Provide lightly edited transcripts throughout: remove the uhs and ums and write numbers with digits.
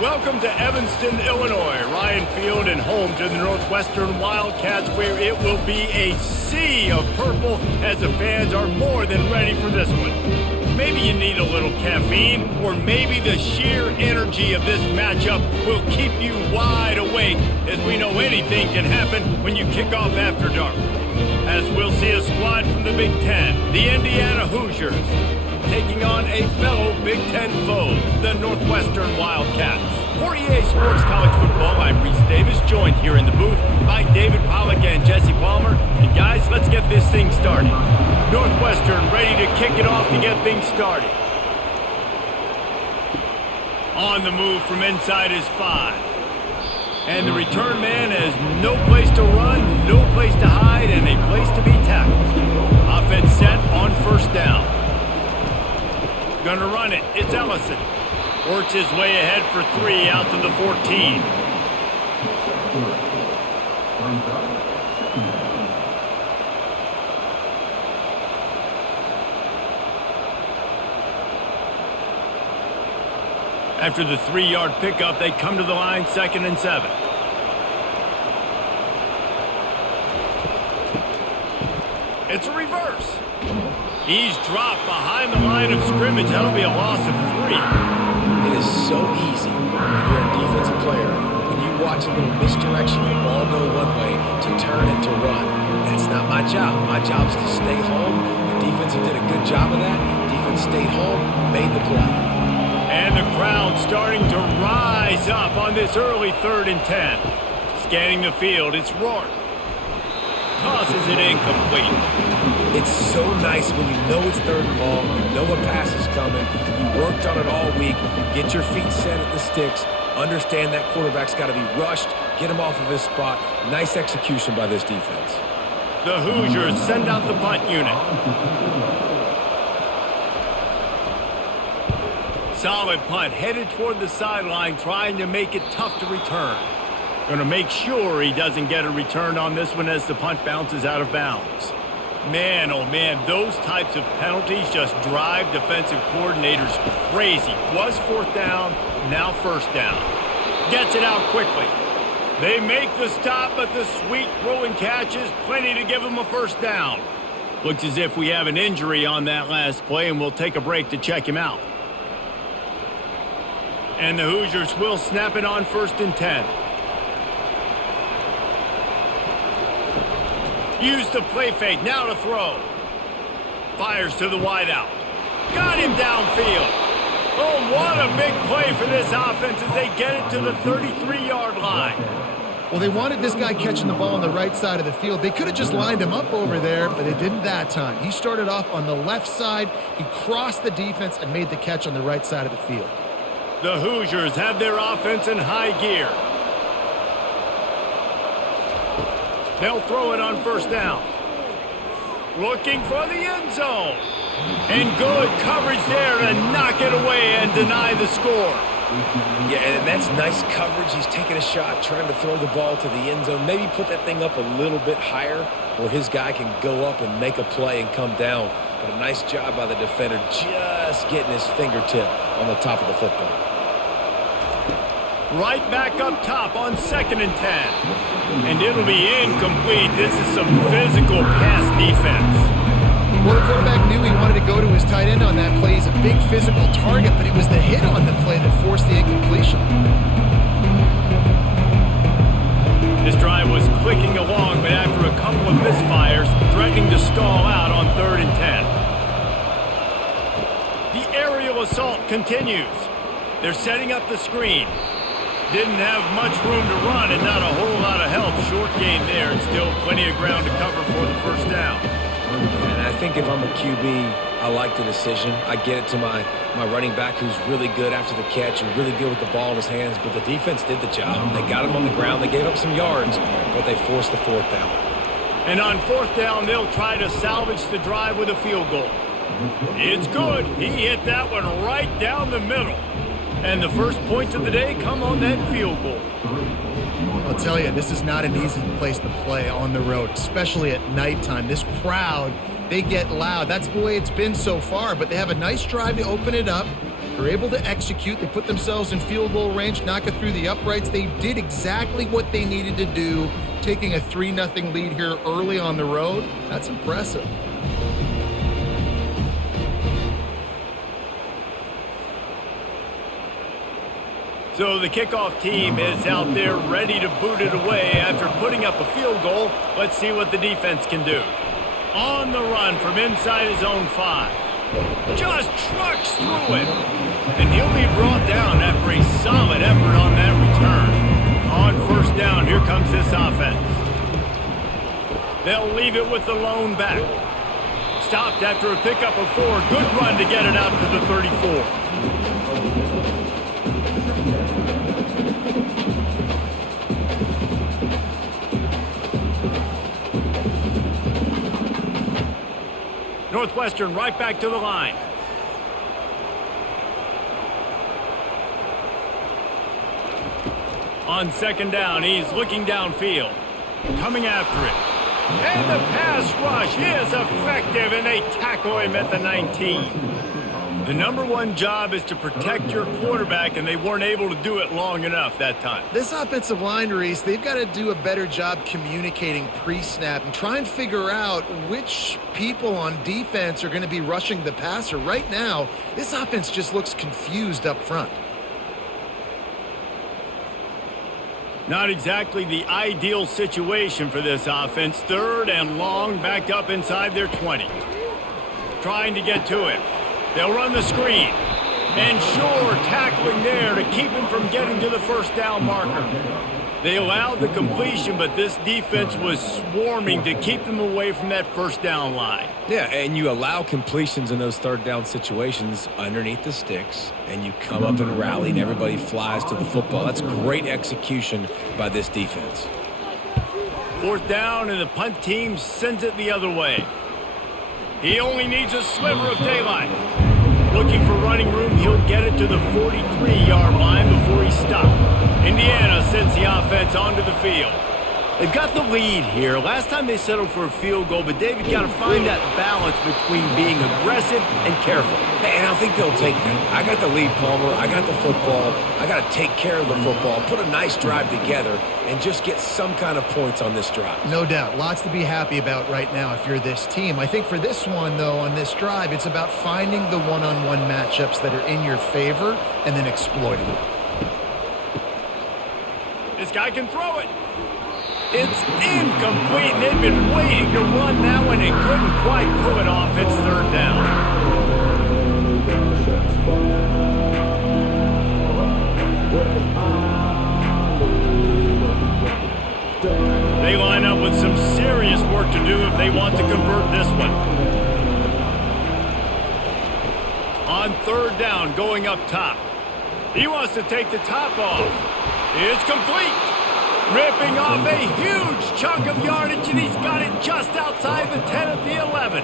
Welcome to Evanston, Illinois, Ryan Field, and home to the Northwestern Wildcats, where it will be a sea of purple as the fans are more than ready for this one. Maybe you need a little caffeine, or maybe the sheer energy of this matchup will keep you wide awake, as we know anything can happen when you kick off after dark. As we'll see a squad from the Big Ten, the Indiana Hoosiers, taking on a fellow Big Ten foe, the Northwestern Wildcats. For EA Sports College Football, I'm Reese Davis, joined here in the booth by David Pollack and Jesse Palmer. And guys, let's get this thing started. Northwestern ready to kick it off to get things started. On the move from inside his 5. And the return man has no place to run, no place to hide, and a place to be tackled. Offense set on first down. Gonna run it. It's Ellison. Works his way ahead for 3 out to the 14. After the 3-yard pickup, they come to the line, 2nd and 7. It's a reverse. He's dropped behind the line of scrimmage. That'll be a loss of 3. It is so easy when you're a defensive player, when you watch a little misdirection and the ball go one way, to turn and to run. That's not my job. My job is to stay home. The defense did a good job of that. Defense stayed home, made the play. And the crowd starting to rise up on this early 3rd and 10. Scanning the field, it's Rourke. Tosses it incomplete. It's so nice when you know it's 3rd and long, you know a pass is coming, you worked on it all week, get your feet set at the sticks, understand that quarterback's got to be rushed, get him off of his spot. Nice execution by this defense. The Hoosiers send out the punt unit. Solid punt, headed toward the sideline, trying to make it tough to return. Going to make sure he doesn't get a return on this one as the punt bounces out of bounds. Man, oh man, those types of penalties just drive defensive coordinators crazy. Was 4th down, now 1st down. Gets it out quickly. They make the stop, but the sweet throw and catch is plenty to give them a 1st down. Looks as if we have an injury on that last play, and we'll take a break to check him out. And the Hoosiers will snap it on 1st and 10. Use the play fake, now to throw. Fires to the wideout. Got him downfield. Oh, what a big play for this offense as they get it to the 33-yard line. Well, they wanted this guy catching the ball on the right side of the field. They could have just lined him up over there, but they didn't that time. He started off on the left side. He crossed the defense and made the catch on the right side of the field. The Hoosiers have their offense in high gear. They'll throw it on 1st down. Looking for the end zone. And good coverage there to knock it away and deny the score. Yeah, and that's nice coverage. He's taking a shot, trying to throw the ball to the end zone. Maybe put that thing up a little bit higher where his guy can go up and make a play and come down. But a nice job by the defender just getting his fingertip on the top of the football. Right back up top on 2nd and 10. And it'll be incomplete. This is some physical pass defense. Well, the quarterback knew he wanted to go to his tight end on that play. He's a big physical target, but it was the hit on the play that forced the incompletion. This drive was clicking along, but after a couple of misfires, threatening to stall out on 3rd and 10. The aerial assault continues. They're setting up the screen. Didn't have much room to run and not a whole lot of help. Short gain there and still plenty of ground to cover for the 1st down. And I think if I'm a QB, I like the decision. I get it to my running back who's really good after the catch and really good with the ball in his hands, but the defense did the job. They got him on the ground. They gave up some yards, but they forced the 4th down. And on 4th down, they'll try to salvage the drive with a field goal. It's good. He hit that one right down the middle. And the first points of the day come on that field goal. I'll tell you, this is not an easy place to play on the road, especially at nighttime. This crowd, they get loud. That's the way it's been so far, but they have a nice drive to open it up. They're able to execute. They put themselves in field goal range, knock it through the uprights. They did exactly what they needed to do, taking a 3-0 lead here early on the road. That's impressive. So the kickoff team is out there ready to boot it away after putting up a field goal. Let's see what the defense can do. On the run from inside his own 5. Just trucks through it. And he'll be brought down after a solid effort on that return. On first down, here comes this offense. They'll leave it with the lone back. Stopped after a pickup of 4. Good run to get it out to the 34. Northwestern right back to the line. On second down, he's looking downfield. Coming after it. And the pass rush is effective, and they tackle him at the 19. The number one job is to protect your quarterback, and they weren't able to do it long enough that time. This offensive line, Reese, they've got to do a better job communicating pre-snap and try and figure out which people on defense are going to be rushing the passer. Right now, this offense just looks confused up front. Not exactly the ideal situation for this offense. Third and long, backed up inside their 20. Trying to get to it. They'll run the screen. And sure, tackling there to keep him from getting to the first down marker. They allowed the completion, but this defense was swarming to keep them away from that first down line. Yeah, and you allow completions in those third down situations underneath the sticks, and you come up and rally, and everybody flies to the football. That's great execution by this defense. Fourth down, and the punt team sends it the other way. He only needs a sliver of daylight. Looking for running room, he'll get it to the 43-yard line before he stopped. Indiana sends the offense onto the field. They've got the lead here. Last time they settled for a field goal, but David got to find that balance between being aggressive and careful. And I think they'll take that. I got the lead, Palmer. I got the football. I got to take care of the football, put a nice drive together, and just get some kind of points on this drive. No doubt. Lots to be happy about right now if you're this team. I think for this one, though, on this drive, it's about finding the one-on-one matchups that are in your favor and then exploiting them. This guy can throw it. It's incomplete, and they've been waiting to run that one and couldn't quite pull it off. It's third down. They line up with some serious work to do if they want to convert this one. On third down, going up top. He wants to take the top off. It's complete. Ripping off a huge chunk of yardage, and he's got it just outside the 10 at the 11.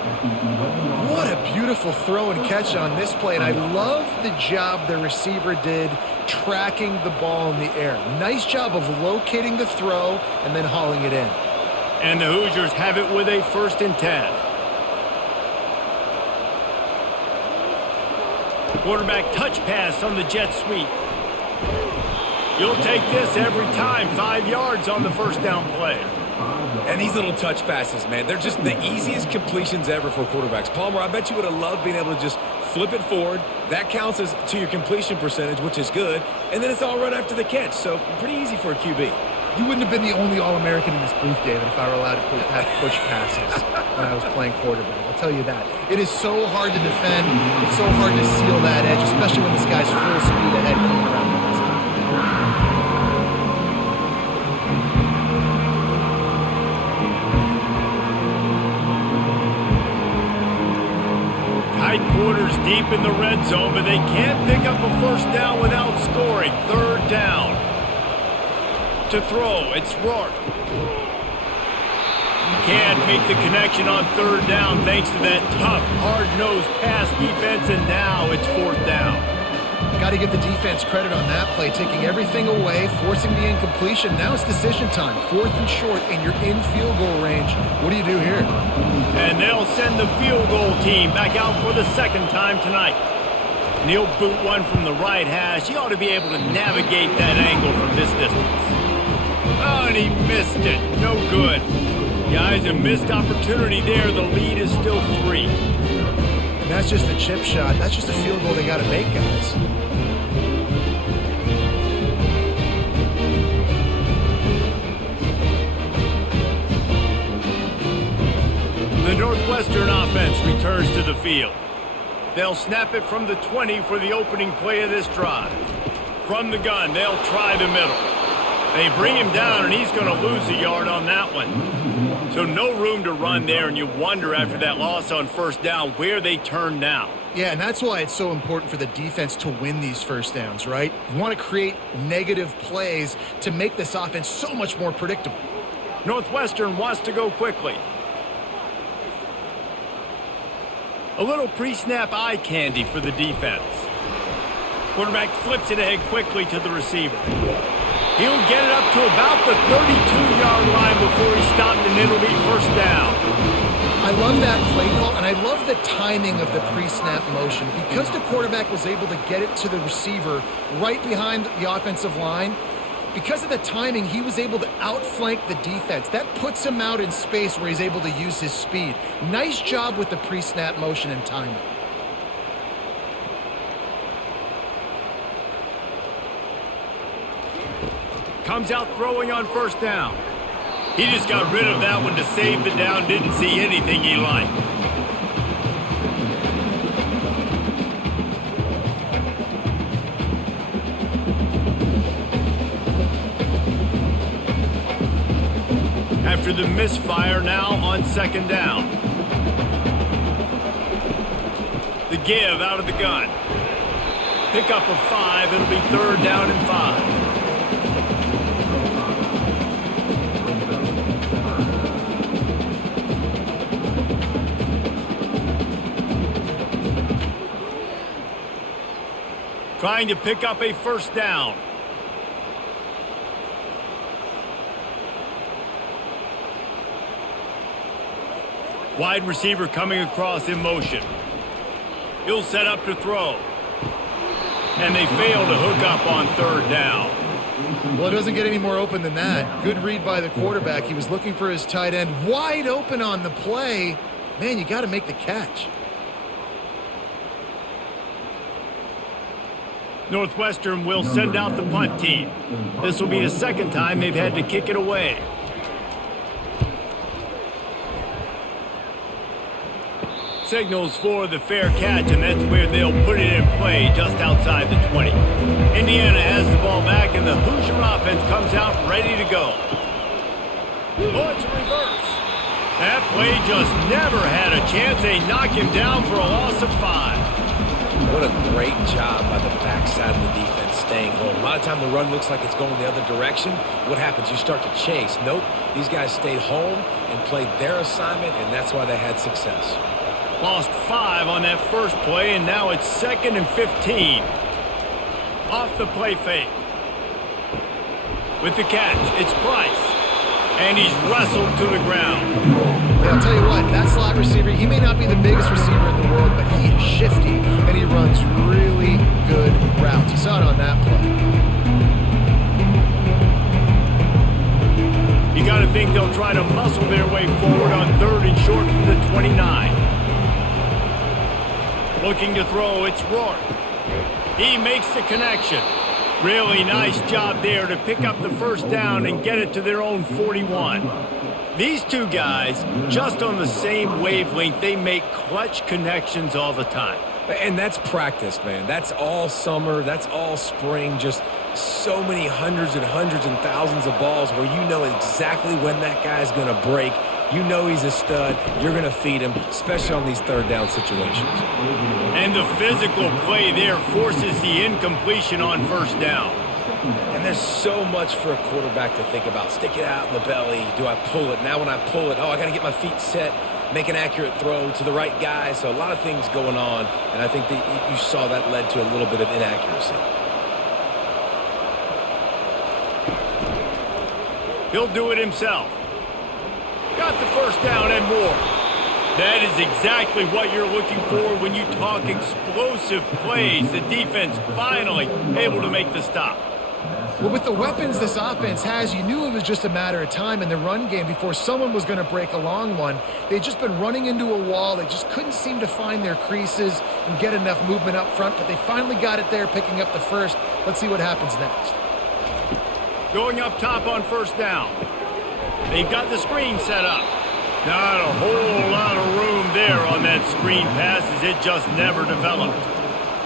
What a beautiful throw and catch on this play, and I love the job the receiver did tracking the ball in the air. Nice job of locating the throw and then hauling it in. And the Hoosiers have it with a 1st and 10. Quarterback touch pass on the jet sweep. You'll take this every time. 5 yards on the first down play. And these little touch passes, man, they're just the easiest completions ever for quarterbacks. Palmer, I bet you would have loved being able to just flip it forward. That counts as to your completion percentage, which is good. And then it's all run after the catch. So pretty easy for a QB. You wouldn't have been the only All-American in this booth, David, if I were allowed to push passes when I was playing quarterback. I'll tell you that. It is so hard to defend. It's so hard to seal that edge, especially when this guy's full speed ahead coming around the outside. Tight quarters deep in the red zone, but they can't pick up a first down without scoring. Third down. To throw, it's Rourke. Can't make the connection on third down thanks to that tough, hard-nosed pass defense, and now it's fourth down. Got to give the defense credit on that play, taking everything away, forcing the incompletion. Now it's decision time. 4th and short, and you're in field goal range. What do you do here? And they'll send the field goal team back out for the second time tonight. And he'll boot one from the right hash. He ought to be able to navigate that angle from this distance. Oh, and he missed it. No good. Guys, a missed opportunity there. The lead is still 3. And that's just a chip shot. That's just a field goal they got to make, guys. The Northwestern offense returns to the field. They'll snap it from the 20 for the opening play of this drive. From the gun, they'll try the middle. They bring him down, and he's going to lose a yard on that one. So no room to run there, and you wonder after that loss on first down where they turn now. Yeah, and that's why it's so important for the defense to win these first downs, right? You want to create negative plays to make this offense so much more predictable. Northwestern wants to go quickly. A little pre-snap eye candy for the defense. Quarterback flips it ahead quickly to the receiver. He'll get it up to about the 32-yard line before he's stopped, and it'll be first down. I love that play call, and I love the timing of the pre-snap motion. Because the quarterback was able to get it to the receiver right behind the offensive line, because of the timing, he was able to outflank the defense. That puts him out in space where he's able to use his speed. Nice job with the pre-snap motion and timing. Comes out throwing on first down. He just got rid of that one to save the down. Didn't see anything he liked. After the misfire, now on second down. The give out of the gun. Pick up of 5. It'll be third down and 5. Trying to pick up a first down. Wide receiver coming across in motion. He'll set up to throw. And they fail to hook up on third down. Well, it doesn't get any more open than that. Good read by the quarterback. He was looking for his tight end. Wide open on the play. Man, you got to make the catch. Northwestern will send out the punt team. This will be the second time they've had to kick it away. Signals for the fair catch, and that's where they'll put it in play just outside the 20. Indiana has the ball back, and the Hoosier offense comes out ready to go. Oh, it's a reverse. That play just never had a chance. They knock him down for a loss of 5. What a great job by the backside of the defense staying home. A lot of time the run looks like it's going the other direction. What happens? You start to chase. Nope. These guys stayed home and played their assignment, and that's why they had success. Lost 5 on that first play, and now it's 2nd and 15. Off the play fake. With the catch, it's Price. And he's wrestled to the ground. Yeah, I'll tell you what, that slot receiver, he may not be the biggest receiver in the world, but he is shifty, and he runs really good routes. You saw it on that play. You got to think they'll try to muscle their way forward on 3rd and short from the 29. Looking to throw, it's Rourke. He makes the connection. Really nice job there to pick up the first down and get it to their own 41. These two guys, just on the same wavelength, they make clutch connections all the time. And that's practice, man. That's all summer. That's all spring. Just so many hundreds and thousands of balls where you know exactly when that guy's going to break. You know he's a stud. You're going to feed him, especially on these third down situations. And the physical play there forces the incompletion on first down. And there's so much for a quarterback to think about. Stick it out in the belly. Do I pull it? Now when I pull it, I got to get my feet set, make an accurate throw to the right guy. So a lot of things going on, and I think that you saw that led to a little bit of inaccuracy. He'll do it himself. Got the first down and more. That is exactly what you're looking for when you talk explosive plays. The defense finally able to make the stop. Well, with the weapons this offense has, you knew it was just a matter of time in the run game before someone was going to break a long one. They'd just been running into a wall. They just couldn't seem to find their creases and get enough movement up front, but they finally got it there, picking up the first. Let's see what happens next. Going up top on first down. They've got the screen set up. Not a whole lot of room there on that screen pass as it just never developed.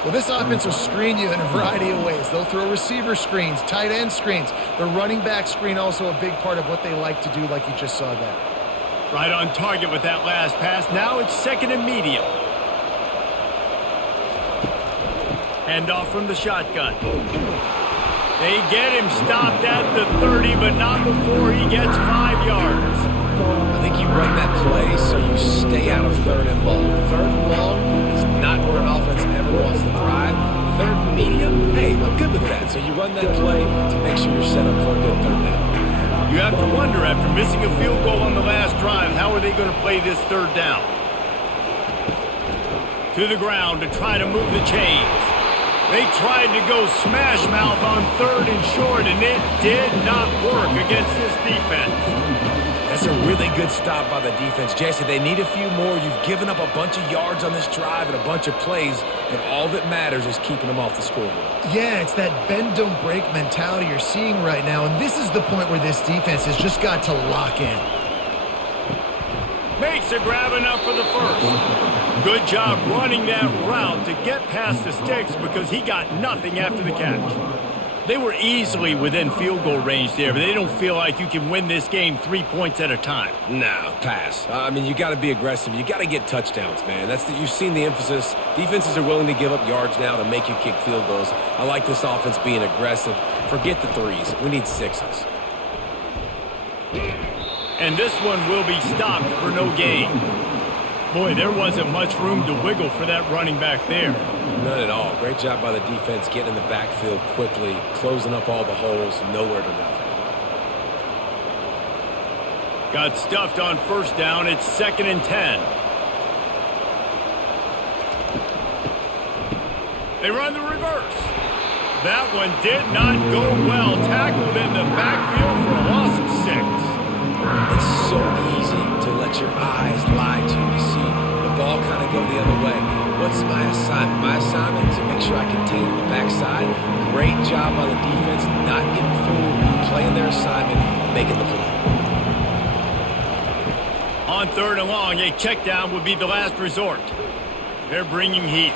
Well, this offense will screen you in a variety of ways. They'll throw receiver screens, tight end screens. The running back screen also a big part of what they like to do, like you just saw there. Right on target with that last pass. Now it's second and medium. Handoff from the shotgun. They get him stopped at the 30, but not before he gets 5 yards. I think you run that play so you stay out of third and long. Third and long is not where an offense ever wants to thrive. Third and medium, hey, I'm good with that. So you run that play to make sure you're set up for a good third down. You have to wonder, after missing a field goal on the last drive, how are they going to play this third down? To the ground to try to move the chains. They tried to go smash mouth on third and short, and it did not work against this defense. That's a really good stop by the defense. Jesse, they need a few more. You've given up a bunch of yards on this drive and a bunch of plays, but all that matters is keeping them off the scoreboard. Yeah, it's that bend, don't break mentality you're seeing right now, and this is the point where this defense has just got to lock in. Makes a grab enough for the first. Good job running that route to get past the sticks because he got nothing after the catch. They were easily within field goal range there, but they don't feel like you can win this game 3 points at a time. No, pass. I mean, you got to be aggressive. You got to get touchdowns, man. You've seen the emphasis. Defenses are willing to give up yards now to make you kick field goals. I like this offense being aggressive. Forget the threes. We need sixes. And this one will be stopped for no gain. Boy, there wasn't much room to wiggle for that running back there. None at all. Great job by the defense getting in the backfield quickly, closing up all the holes, nowhere to go. Got stuffed on first down. It's 2nd and 10. They run the reverse. That one did not go well. Tackled in the backfield for a loss of 6. It's so easy to let your eyes lie to you to see the ball kind of go the other way. What's my assignment? My assignment is to make sure I contain the backside. Great job by the defense, not getting fooled, playing their assignment, making the play. On 3rd and long, a check down would be the last resort. They're bringing heat.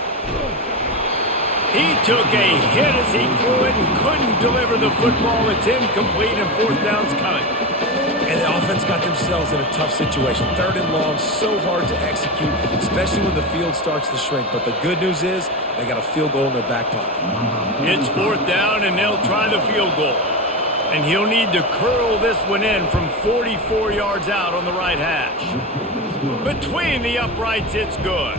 He took a hit as he threw it and couldn't deliver the football. It's incomplete and 4th down's coming. And the offense got themselves in a tough situation. 3rd and long, so hard to execute, especially when the field starts to shrink. But the good news is they got a field goal in their back pocket. It's 4th down, and they'll try the field goal. And he'll need to curl this one in from 44 yards out on the right hash. Between the uprights, it's good.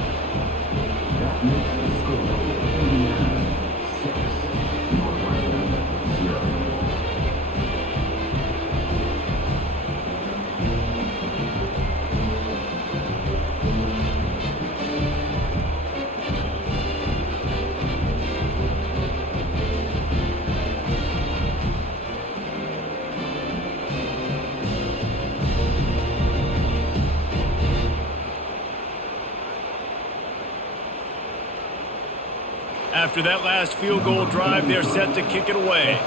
After that last field goal drive, they're set to kick it away.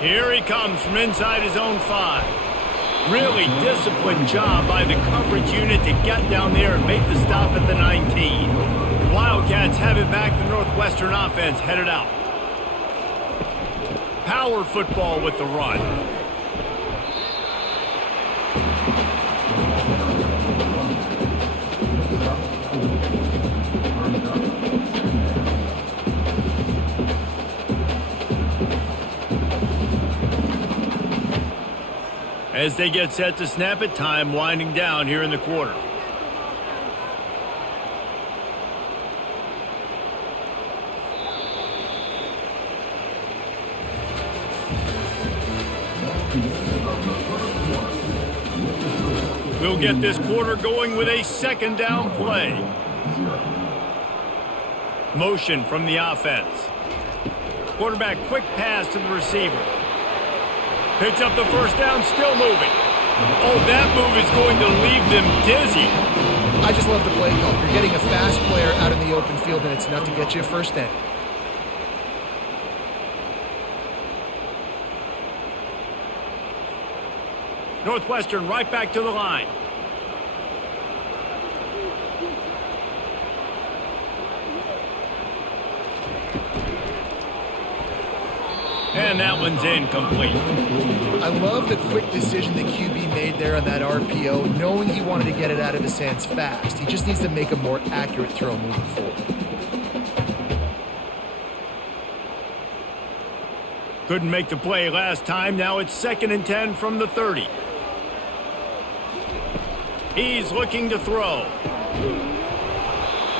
Here he comes from inside his own 5. Really disciplined job by the coverage unit to get down there and make the stop at the 19. The Wildcats have it back. The Northwestern offense headed out. Power football with the run. As they get set to snap it, time winding down here in the quarter. We'll get this quarter going with a second down play. Motion from the offense. Quarterback quick pass to the receiver. Picks up the first down, still moving. Oh, that move is going to leave them dizzy. I just love the play call. You're getting a fast player out in the open field, and it's enough to get you a first down. Northwestern right back to the line. And that one's incomplete. I love the quick decision the QB made there on that RPO, knowing he wanted to get it out of his hands fast. He just needs to make a more accurate throw moving forward. Couldn't make the play last time. Now it's 2nd and 10 from the 30. He's looking to throw.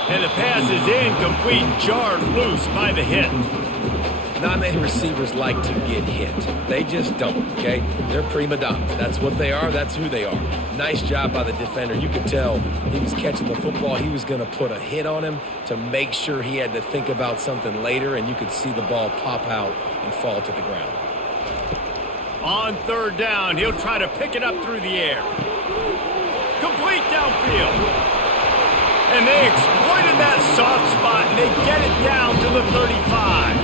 And the pass is incomplete, jarred loose by the hit. Not many receivers like to get hit. They just don't, okay? They're prima donnas. That's what they are. That's who they are. Nice job by the defender. You could tell he was catching the football. He was going to put a hit on him to make sure he had to think about something later, and you could see the ball pop out and fall to the ground. On 3rd down, he'll try to pick it up through the air. Complete downfield. And they exploited that soft spot, and they get it down to the 35.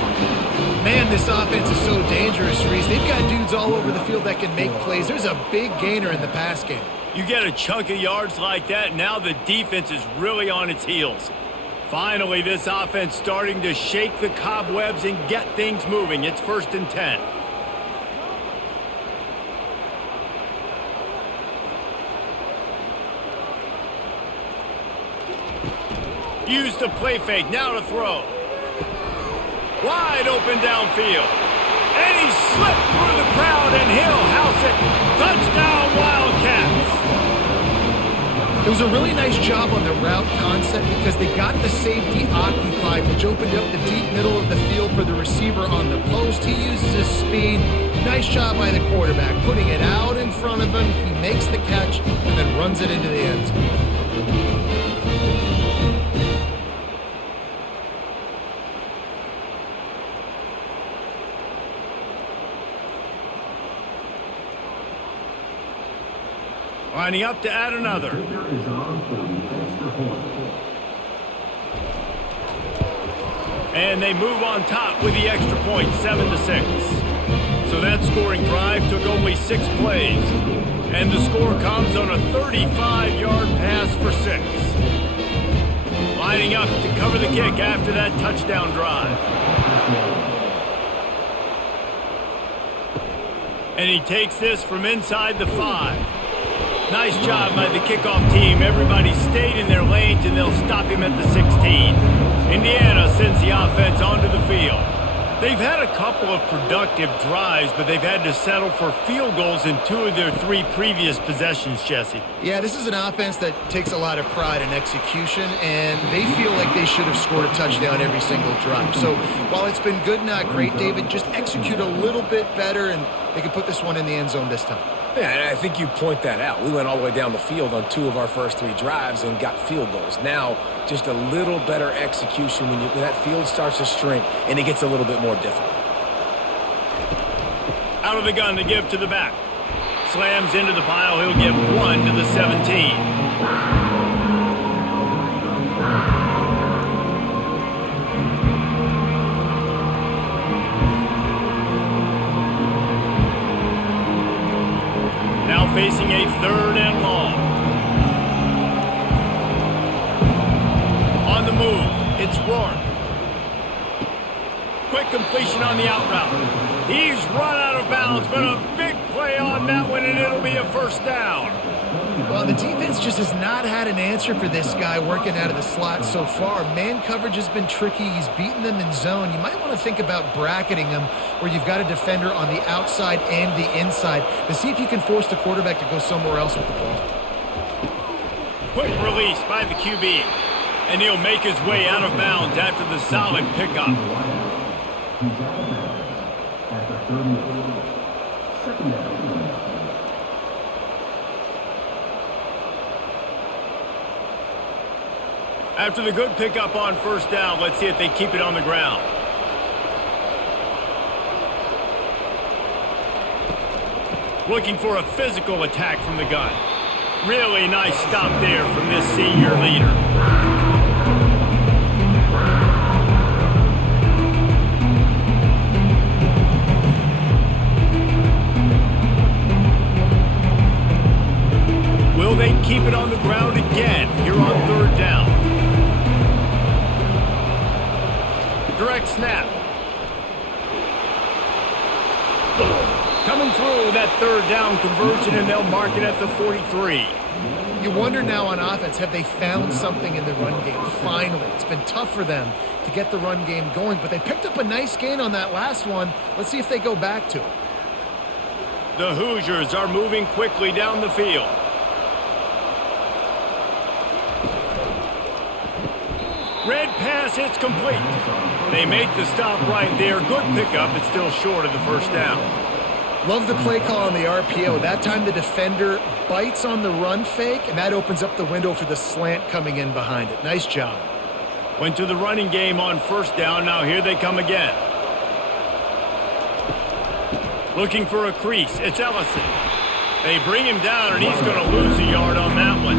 Man, this offense is so dangerous, Reese. They've got dudes all over the field that can make plays. There's a big gainer in the pass game. You get a chunk of yards like that, now the defense is really on its heels. Finally, this offense starting to shake the cobwebs and get things moving. It's 1st and 10. Use the play fake, now to throw. Wide open downfield. And he slipped through the crowd, and he'll house it. Touchdown, Wildcats. It was a really nice job on the route concept because they got the safety occupied, which opened up the deep middle of the field for the receiver on the post. He uses his speed. Nice job by the quarterback, putting it out in front of him. He makes the catch and then runs it into the end zone. Lining up to add another. And they move on top with the extra point, 7-6. So that scoring drive took only 6 plays. And the score comes on a 35-yard pass for 6. Lining up to cover the kick after that touchdown drive. And he takes this from inside the 5. Nice job by the kickoff team. Everybody stayed in their lanes, and they'll stop him at the 16. Indiana sends the offense onto the field. They've had a couple of productive drives, but they've had to settle for field goals in 2 of their 3 previous possessions, Jesse. Yeah, this is an offense that takes a lot of pride in execution, and they feel like they should have scored a touchdown every single drive. So while it's been good, not great, David, just execute a little bit better, and they can put this one in the end zone this time. Yeah, and I think you point that out. We went all the way down the field on 2 of our first 3 drives and got field goals. Now, just a little better execution when that field starts to shrink and it gets a little bit more difficult. Out of the gun to give to the back. Slams into the pile. He'll get 1 to the 17. Facing a 3rd and long. On the move, it's Rourke. Quick completion on the out route. He's run out of bounds, but a big play on that one, and it'll be a 1st down. Well, the defense just has not had an answer for this guy working out of the slot so far. Man coverage has been tricky. He's beaten them in zone. You might want to think about bracketing him where you've got a defender on the outside and the inside to see if you can force the quarterback to go somewhere else with the ball. Quick release by the QB, and he'll make his way out of bounds after the solid pickup. At the 38, 2nd down. After the good pickup on first down, let's see if they keep it on the ground. Looking for a physical attack from the gun. Really nice stop there from this senior leader. Will they keep it on the ground again here on third down? Direct snap. Coming through that third down conversion, and they'll mark it at the 43. You wonder now on offense, have they found something in the run game? Finally, it's been tough for them to get the run game going, but they picked up a nice gain on that last one. Let's see if they go back to it. The Hoosiers are moving quickly down the field. Red pass, it's complete. They make the stop right there. Good pickup. It's still short of the first down. Love the play call on the RPO. That time the defender bites on the run fake, and that opens up the window for the slant coming in behind it. Nice job. Went to the running game on first down. Now here they come again. Looking for a crease. It's Ellison. They bring him down, and he's going to lose a yard on that one.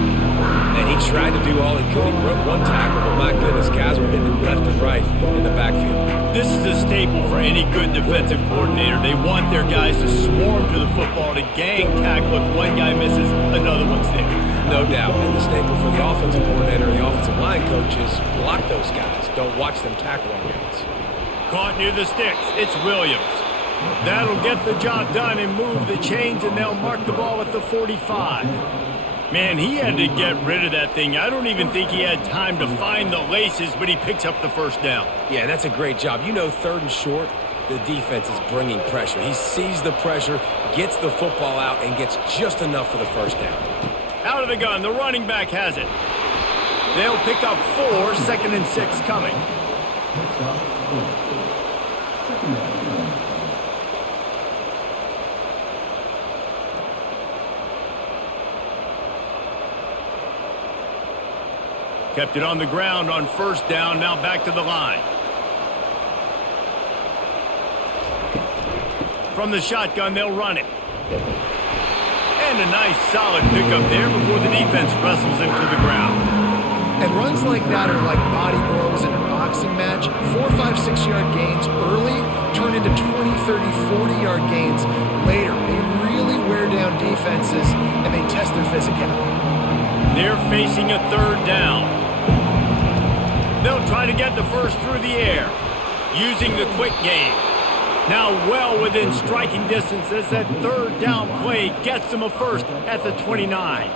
And he tried to do all he could. He broke one tackle, but my goodness, guys were hitting him left and right in the backfield. This is a staple for any good defensive coordinator. They want their guys to swarm to the football, to gang tackle. If one guy misses, another one's there. No doubt. And the staple for the offensive coordinator and the offensive line coaches, block those guys. Don't watch them tackle our guys. Caught near the sticks. It's Williams. That'll get the job done and move the chains, and they'll mark the ball at the 45. Man, he had to get rid of that thing. I don't even think he had time to find the laces, but he picks up the first down. Yeah, that's a great job. You know, third and short, the defense is bringing pressure. He sees the pressure, gets the football out, and gets just enough for the first down. Out of the gun, the running back has it. They'll pick up 4, 2nd and 6 coming. Kept it on the ground on first down, now back to the line. From the shotgun, they'll run it. And a nice solid pickup there before the defense wrestles him to the ground. And runs like that are like body blows in a boxing match. 4, 5, 6-yard gains early turn into 20, 30, 40-yard gains later. They really wear down defenses, and they test their physicality. They're facing a third down. They'll try to get the first through the air, using the quick game. Now well within striking distance as that third down play gets them a first at the 29.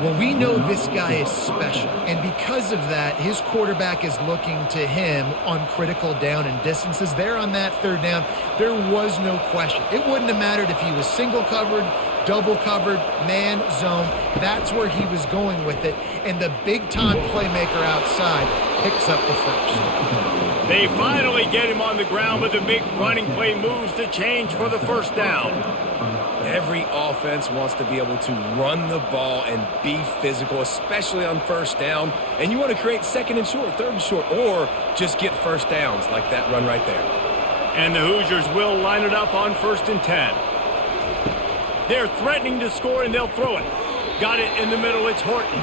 Well, we know this guy is special, and because of that, his quarterback is looking to him on critical down and distances. There on that third down, there was no question. It wouldn't have mattered if he was single covered, double covered, man, zone. That's where he was going with it, and the big-time playmaker outside picks up the first. They finally get him on the ground, but the big running play moves the change for the first down. Every offense wants to be able to run the ball and be physical, especially on first down. And you want to create second and short, third and short, or just get first downs like that run right there. And the Hoosiers will line it up on 1st and 10. They're threatening to score, and they'll throw it. Got it in the middle. It's Horton.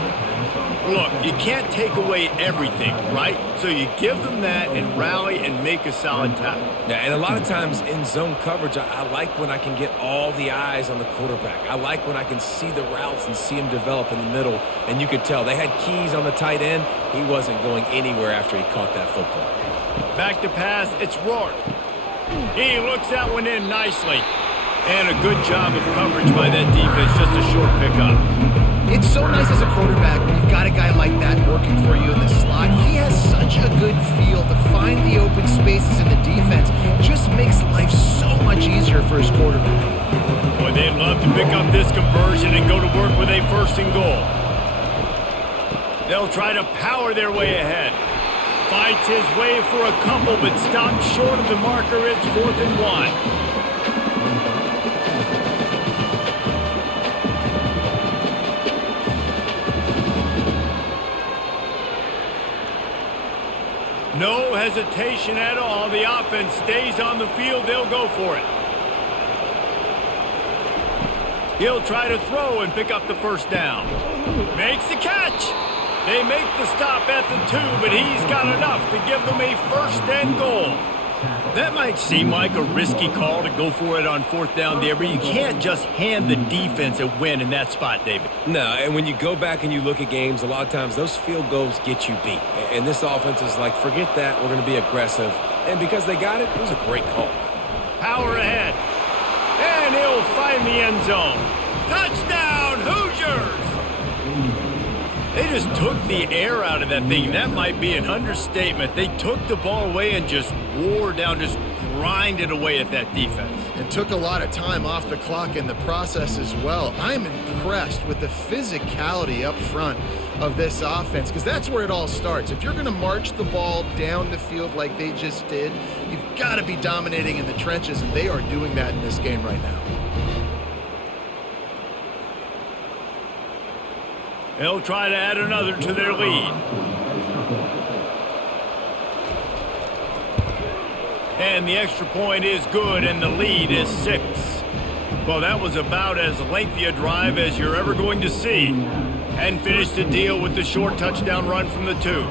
Look, you can't take away everything, right? So you give them that and rally and make a solid tackle. Yeah, and a lot of times in zone coverage, I like when I can get all the eyes on the quarterback. I like when I can see the routes and see him develop in the middle. And you could tell they had keys on the tight end. He wasn't going anywhere after he caught that football. Back to pass. It's Rourke. He looks that one in nicely. And a good job of coverage by that defense. Just a short pickup. It's so nice as a quarterback when you've got a guy like that working for you in the slot. He has such a good feel to find the open spaces in the defense. Just makes life so much easier for his quarterback. Boy, they'd love to pick up this conversion and go to work with a 1st and goal. They'll try to power their way ahead. Fights his way for a couple, but stops short of the marker. It's 4th and 1. No hesitation at all. The offense stays on the field. They'll go for it. He'll try to throw and pick up the first down. Makes the catch. They make the stop at the 2, but he's got enough to give them a first and goal. That might seem like a risky call to go for it on 4th down there, but you can't just hand the defense a win in that spot, David. No, and when you go back and you look at games, a lot of times those field goals get you beat. And this offense is like, forget that, we're going to be aggressive. And because they got it, it was a great call. Power ahead. And he'll find the end zone. Touchdown, Hoosiers! They just took the air out of that thing. That might be an understatement. They took the ball away and just wore down, just grinded away at that defense. And took a lot of time off the clock in the process as well. I'm impressed with the physicality up front of this offense, because that's where it all starts. If you're going to march the ball down the field like they just did, you've got to be dominating in the trenches, and they are doing that in this game right now. They'll try to add another to their lead. And the extra point is good, and the lead is 6. Well, that was about as lengthy a drive as you're ever going to see. And finished the deal with the short touchdown run from the 2.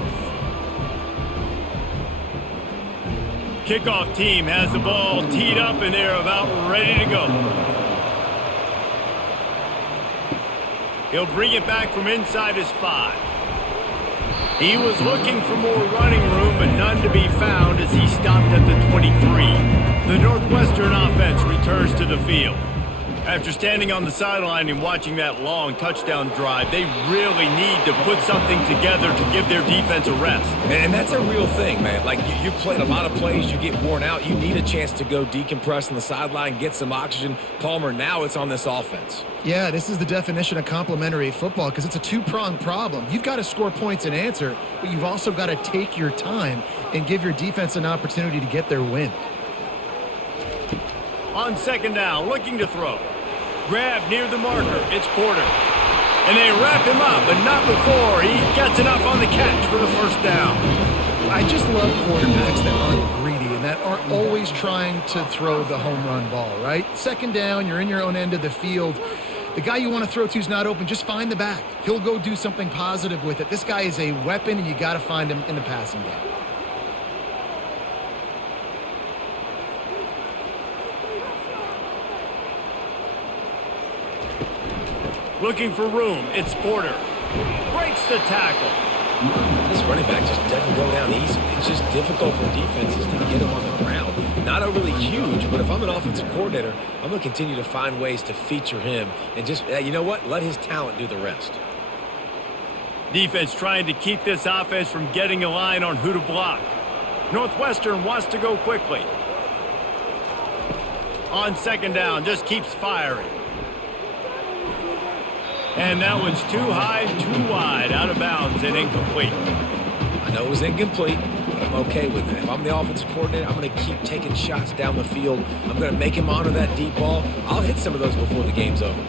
Kickoff team has the ball teed up, and they're about ready to go. He'll bring it back from inside his 5. He was looking for more running room, but none to be found as he stopped at the 23. The Northwestern offense returns to the field. After standing on the sideline and watching that long touchdown drive, they really need to put something together to give their defense a rest. And that's a real thing, man. Like, you've played a lot of plays, you get worn out, you need a chance to go decompress on the sideline, get some oxygen. Palmer, now it's on this offense. Yeah, this is the definition of complementary football, because it's a two-pronged problem. You've got to score points and answer, but you've also got to take your time and give your defense an opportunity to get their win. On 2nd down, looking to throw. Grab near the marker. It's Porter. And they wrap him up, but not before he gets enough on the catch for the first down. I just love quarterbacks that aren't greedy and that aren't always trying to throw the home run ball, right? 2nd down, you're in your own end of the field. The guy you want to throw to is not open. Just find the back. He'll go do something positive with it. This guy is a weapon, and you got to find him in the passing game. Looking for room. It's Porter. Breaks the tackle. This running back just doesn't go down easy. It's just difficult for defenses to get him on the ground. Not overly huge, but if I'm an offensive coordinator, I'm going to continue to find ways to feature him and just, you know what, let his talent do the rest. Defense trying to keep this offense from getting a line on who to block. Northwestern wants to go quickly. On 2nd down, just keeps firing. And that one's too high, too wide, out of bounds and incomplete. I know it was incomplete, but I'm okay with it. If I'm the offensive coordinator, I'm going to keep taking shots down the field. I'm going to make him honor that deep ball. I'll hit some of those before the game's over.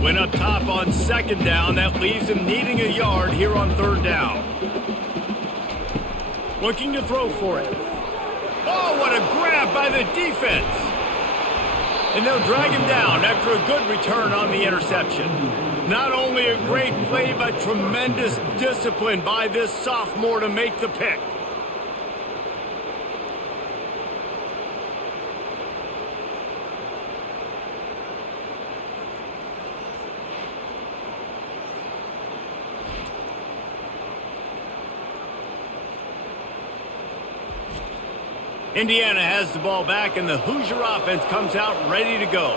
Went up top on 2nd down. That leaves him needing a yard here on 3rd down. Looking to throw for it. Oh, what a grab by the defense. And they'll drag him down after a good return on the interception. Not only a great play, but tremendous discipline by this sophomore to make the pick. Indiana has the ball back, and the Hoosier offense comes out ready to go.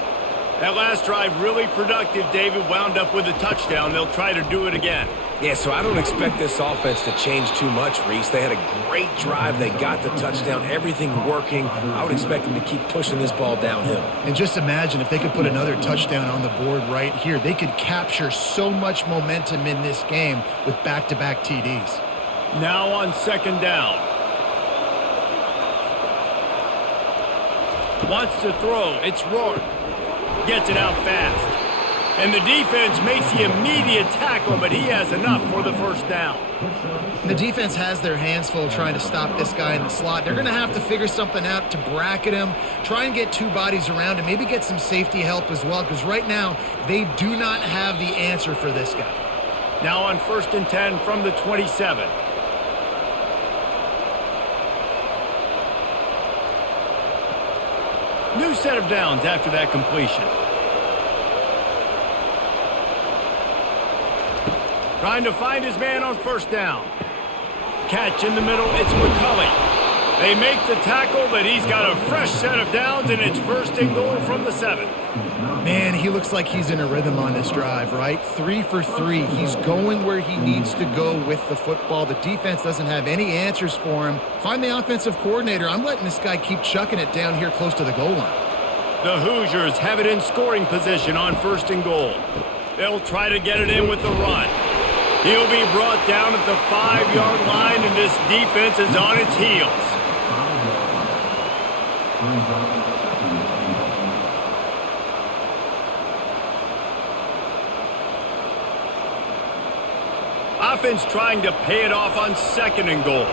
That last drive really productive. David wound up with a touchdown. They'll try to do it again. Yeah, so I don't expect this offense to change too much, Reese. They had a great drive. They got the touchdown, everything working. I would expect them to keep pushing this ball downhill. And just imagine if they could put another touchdown on the board right here. They could capture so much momentum in this game with back-to-back TDs. Now on 2nd down. Wants to throw. It's Rourke. Gets it out fast. And the defense makes the immediate tackle, but he has enough for the first down. The defense has their hands full trying to stop this guy in the slot. They're going to have to figure something out to bracket him, try and get two bodies around him, maybe get some safety help as well, because right now they do not have the answer for this guy. Now on 1st and 10 from the 27. New set of downs after that completion. Trying to find his man on 1st down. Catch in the middle, it's McCulley. They make the tackle, but he's got a fresh set of downs, and it's 1st and goal from the 7. Man, he looks like he's in a rhythm on this drive, right? 3 for 3. He's going where he needs to go with the football. The defense doesn't have any answers for him. Find the offensive coordinator. I'm letting this guy keep chucking it down here close to the goal line. The Hoosiers have it in scoring position on 1st and goal. They'll try to get it in with the run. He'll be brought down at the 5-yard line, and this defense is on its heels. Offense trying to pay it off on 2nd and goal.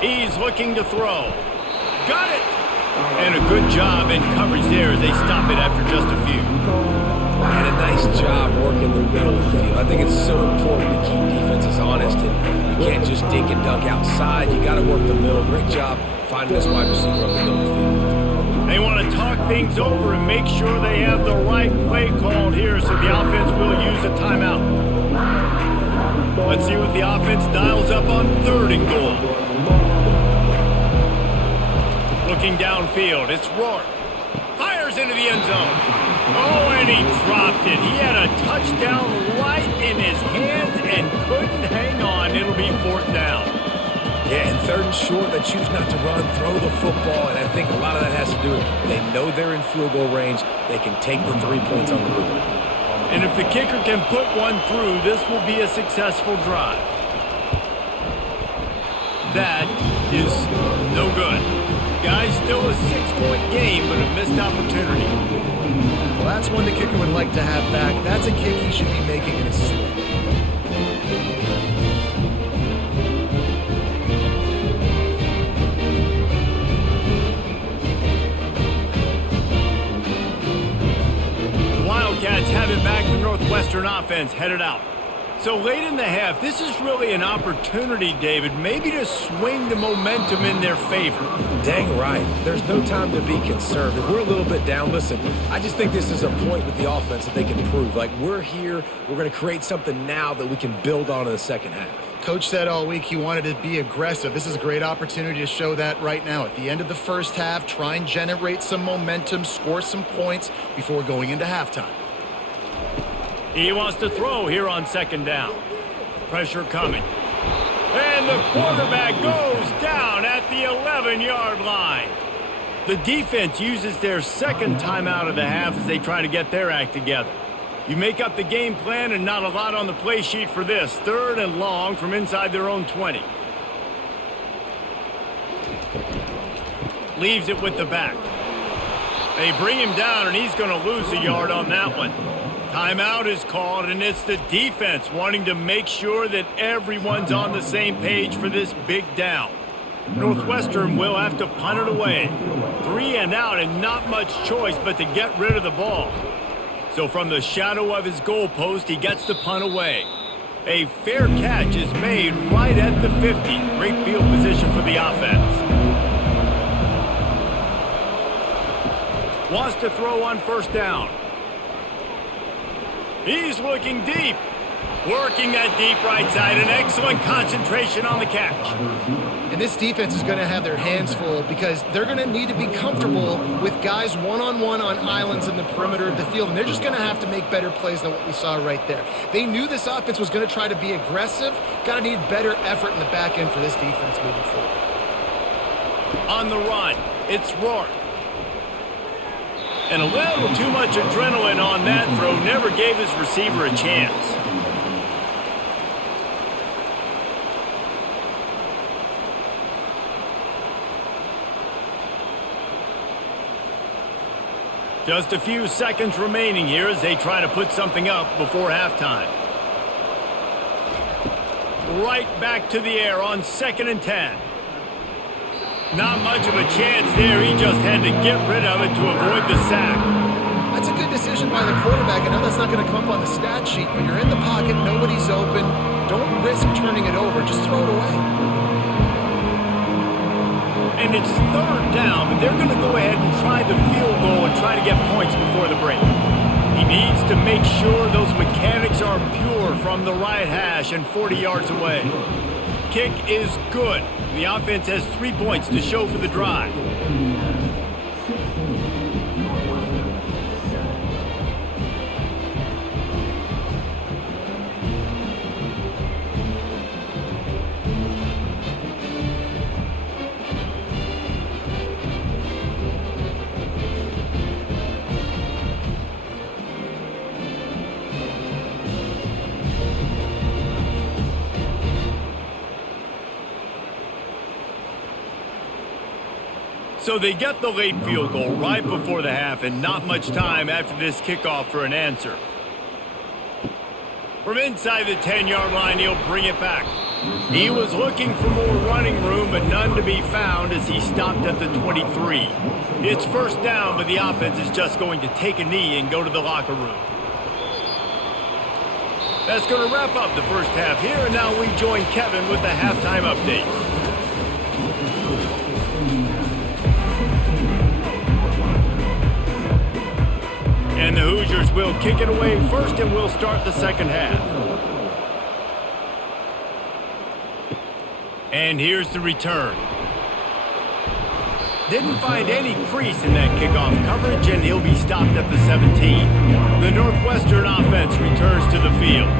He's looking to throw. Got it! And a good job in coverage there as they stop it after just a few. And a nice job working the middle of the field. I think it's so important to keep defenses honest, and you can't just dink and dunk outside. You got to work the middle. Great job finding this wide receiver up the middle of the field. They want to talk things over and make sure they have the right play called here, so the offense will use a timeout. Let's see what the offense dials up on 3rd and goal. Looking downfield, it's Rourke. Fires into the end zone. Oh, and he dropped it. He had a touchdown right in his hands and couldn't hang on. It'll be 4th down. Yeah, and 3rd and short, they choose not to run, throw the football, and I think a lot of that has to do with they know they're in field goal range. They can take the 3 points on the board. And if the kicker can put one through, this will be a successful drive. That is no good. Guys, still a 6-point game, but a missed opportunity. Well, that's one the kicker would like to have back. That's a kick he should be making in his sleep. The Wildcats have it back. The Northwestern offense headed out. So late in the half, this is really an opportunity, David, maybe to swing the momentum in their favor. Dang right. There's no time to be concerned. If we're a little bit down, listen, I just think this is a point with the offense that they can prove. Like, we're here, we're going to create something now that we can build on in the second half. Coach said all week he wanted to be aggressive. This is a great opportunity to show that right now. At the end of the first half, try and generate some momentum, score some points before going into halftime. He wants to throw here on 2nd down. Pressure coming. And the quarterback goes down at the 11-yard line. The defense uses their 2nd timeout of the half as they try to get their act together. You make up the game plan and not a lot on the play sheet for this. 3rd and long from inside their own 20. Leaves it with the back. They bring him down, and he's going to lose a yard on that one. Timeout is called, and it's the defense wanting to make sure that everyone's on the same page for this big down. Northwestern will have to punt it away. 3 and out, and not much choice but to get rid of the ball. So from the shadow of his goalpost, he gets the punt away. A fair catch is made right at the 50. Great field position for the offense. Wants to throw on 1st down. He's looking deep. Working that deep right side. An excellent concentration on the catch. And this defense is going to have their hands full because they're going to need to be comfortable with guys one-on-one on islands in the perimeter of the field. And they're just going to have to make better plays than what we saw right there. They knew this offense was going to try to be aggressive. Got to need better effort in the back end for this defense moving forward. On the run, it's Rourke. And a little too much adrenaline on that throw. Never gave his receiver a chance. Just a few seconds remaining here as they try to put something up before halftime. Right back to the air on 2nd and 10. Not much of a chance there. He just had to get rid of it to avoid the sack. That's a good decision by the quarterback. I know that's not going to come up on the stat sheet, but you're in the pocket, nobody's open. Don't risk turning it over. Just throw it away. And it's 3rd down, but they're going to go ahead and try the field goal and try to get points before the break. He needs to make sure those mechanics are pure from the right hash and 40 yards away. Kick is good. The offense has 3 points to show for the drive. So they get the late field goal right before the half and not much time after this kickoff for an answer. From inside the 10-yard line, he'll bring it back. He was looking for more running room, but none to be found as he stopped at the 23. It's 1st down, but the offense is just going to take a knee and go to the locker room. That's going to wrap up the first half here, and now we join Kevin with the halftime update. And the Hoosiers will kick it away first, and we'll start the second half. And here's the return. Didn't find any crease in that kickoff coverage, and he'll be stopped at the 17. The Northwestern offense returns to the field.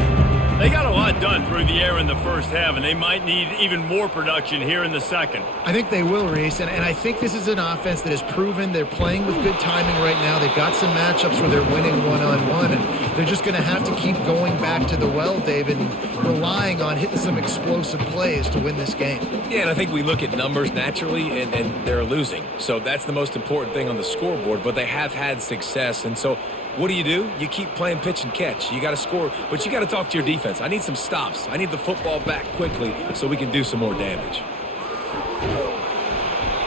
They got a lot done through the air in the first half, and they might need even more production here in the second. I think they will, Reese, and I think this is an offense that has proven they're playing with good timing right now. They've got some matchups where they're winning one-on-one, and they're just going to have to keep going back to the well, David, and relying on hitting some explosive plays to win this game. Yeah, and I think we look at numbers naturally, and they're losing. So that's the most important thing on the scoreboard, but they have had success, and so what do? You keep playing pitch and catch. You got to score, but you got to talk to your defense. I need some stops. I need the football back quickly so we can do some more damage.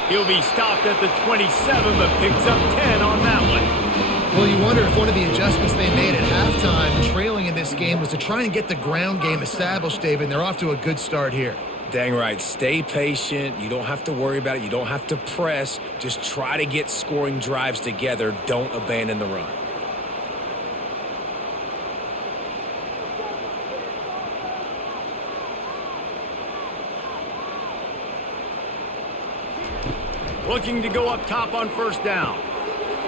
He'll be stopped at the 27, but picks up 10 on that one. Well, you wonder if one of the adjustments they made at halftime, trailing in this game, was to try and get the ground game established, David, and they're off to a good start here. Dang right. Stay patient. You don't have to worry about it. You don't have to press. Just try to get scoring drives together. Don't abandon the run. Looking to go up top on 1st down.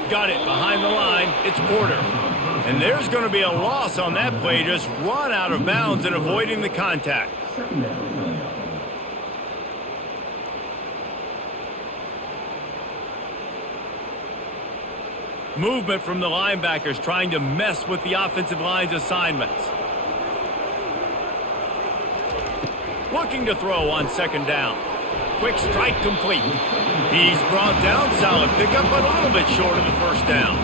Got it behind the line. It's Porter. And there's going to be a loss on that play. Just run out of bounds and avoiding the contact. Movement from the linebackers trying to mess with the offensive line's assignments. Looking to throw on 2nd down. Quick strike complete. He's brought down. Solid pickup, but a little bit short of the 1st down.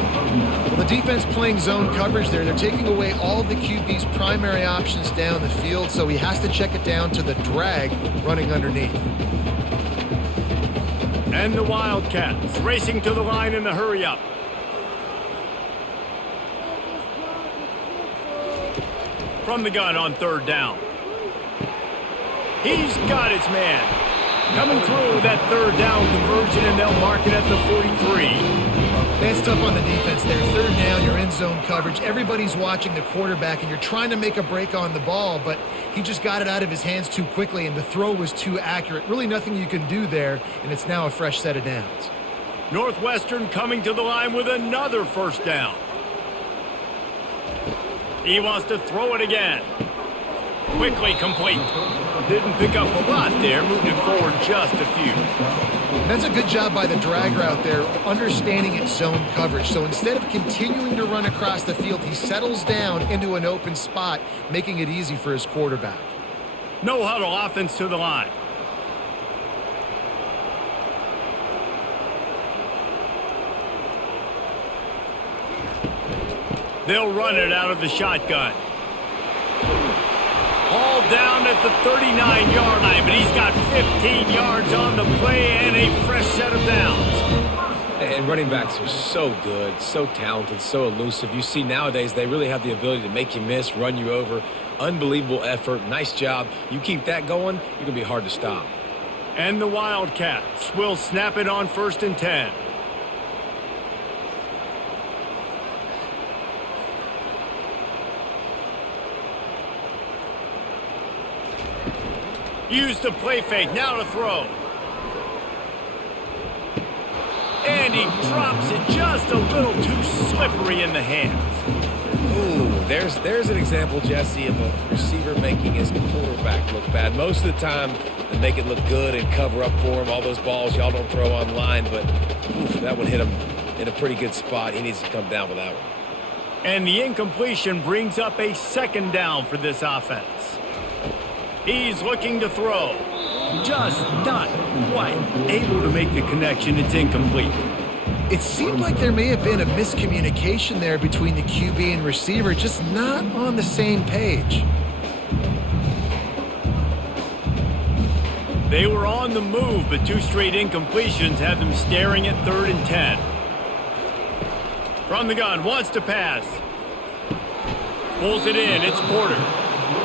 Well, the defense playing zone coverage there. They're taking away all of the QB's primary options down the field, so he has to check it down to the drag running underneath. And the Wildcats racing to the line in the hurry-up. From the gun on 3rd down. He's got his man. Coming through that 3rd down conversion, and they'll mark it at the 43. That's tough on the defense there. 3rd down, you're in zone coverage. Everybody's watching the quarterback, and you're trying to make a break on the ball, but he just got it out of his hands too quickly, and the throw was too accurate. Really nothing you can do there, and it's now a fresh set of downs. Northwestern coming to the line with another 1st down. He wants to throw it again. Quickly complete. Didn't pick up a lot there, moved it forward just a few. That's a good job by the drag route there, understanding its zone coverage. So instead of continuing to run across the field, he settles down into an open spot, making it easy for his quarterback. No huddle offense to the line. They'll run it out of the shotgun. All down at the 39-yard line, but he's got 15 yards on the play and a fresh set of downs. And running backs are so good, so talented, so elusive. You see nowadays they really have the ability to make you miss, run you over. Unbelievable effort. Nice job. You keep that going, you're going to be hard to stop. And the Wildcats will snap it on 1st and 10. Use the play fake, now to throw. And he drops it just a little too slippery in the hands. Ooh, there's an example, Jesse, of a receiver making his quarterback look bad. Most of the time, they make it look good and cover up for him. All those balls y'all don't throw online, but oof, that one hit him in a pretty good spot. He needs to come down with that one. And the incompletion brings up a 2nd down for this offense. He's looking to throw. Just not quite able to make the connection. It's incomplete. It seemed like there may have been a miscommunication there between the QB and receiver, just not on the same page. They were on the move, but 2 straight incompletions have them staring at 3rd and 10. From the gun, wants to pass. Pulls it in, it's Porter.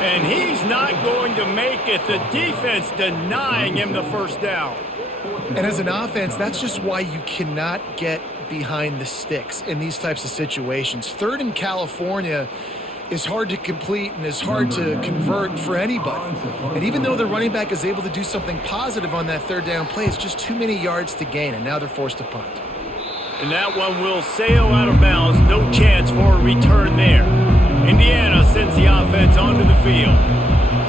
And he's not going to make it. The defense denying him the 1st down. And as an offense, that's just why you cannot get behind the sticks in these types of situations. 3rd in California is hard to complete and is hard to convert for anybody. And even though the running back is able to do something positive on that 3rd down play, it's just too many yards to gain, and now they're forced to punt. And that one will sail out of bounds. No chance for a return there. Indiana sends the offense onto the field.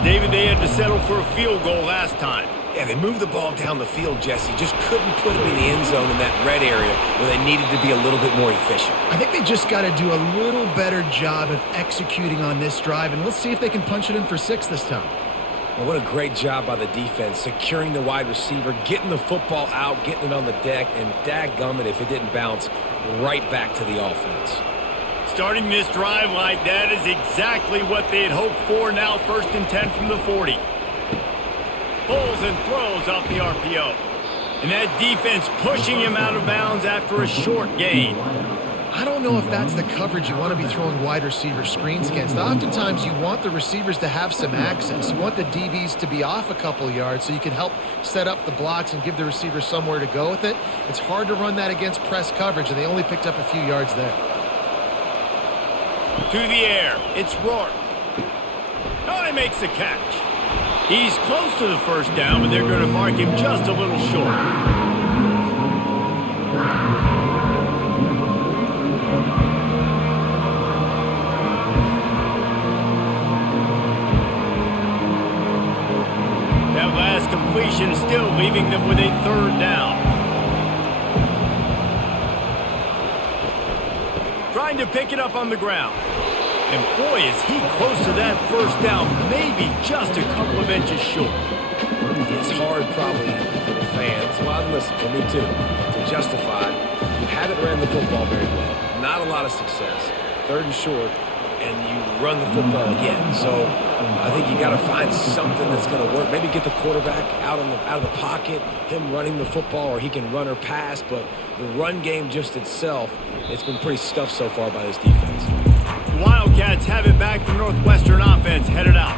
David, they had to settle for a field goal last time. Yeah, they moved the ball down the field, Jesse. Just couldn't put it in the end zone in that red area where they needed to be a little bit more efficient. I think they just got to do a little better job of executing on this drive, and let's see if they can punch it in for 6 this time. Well, what a great job by the defense, securing the wide receiver, getting the football out, getting it on the deck, and dadgummit if it didn't bounce right back to the offense. Starting this drive like that is exactly what they had hoped for. Now 1st and 10 from the 40. Pulls and throws off the RPO. And that defense pushing him out of bounds after a short gain. I don't know if that's the coverage you want to be throwing wide receiver screens against. Oftentimes you want the receivers to have some access. You want the DBs to be off a couple yards so you can help set up the blocks and give the receiver somewhere to go with it. It's hard to run that against press coverage, and they only picked up a few yards there. To the air, it's Rourke. Oh, he makes the catch. He's close to the 1st down, but they're going to mark him just a little short. That last completion is still leaving them with a 3rd down. Trying to pick it up on the ground. And boy, is he close to that 1st down, maybe just a couple of inches short. It's hard probably for the fans, well, listen, for me too, to justify you haven't ran the football very well. Not a lot of success. 3rd and short, and you run the football again. So I think you got to find something that's going to work. Maybe get the quarterback out of the pocket, him running the football, or he can run or pass. But the run game just itself, it's been pretty stuffed so far by this defense. Wildcats have it back. The Northwestern offense headed out.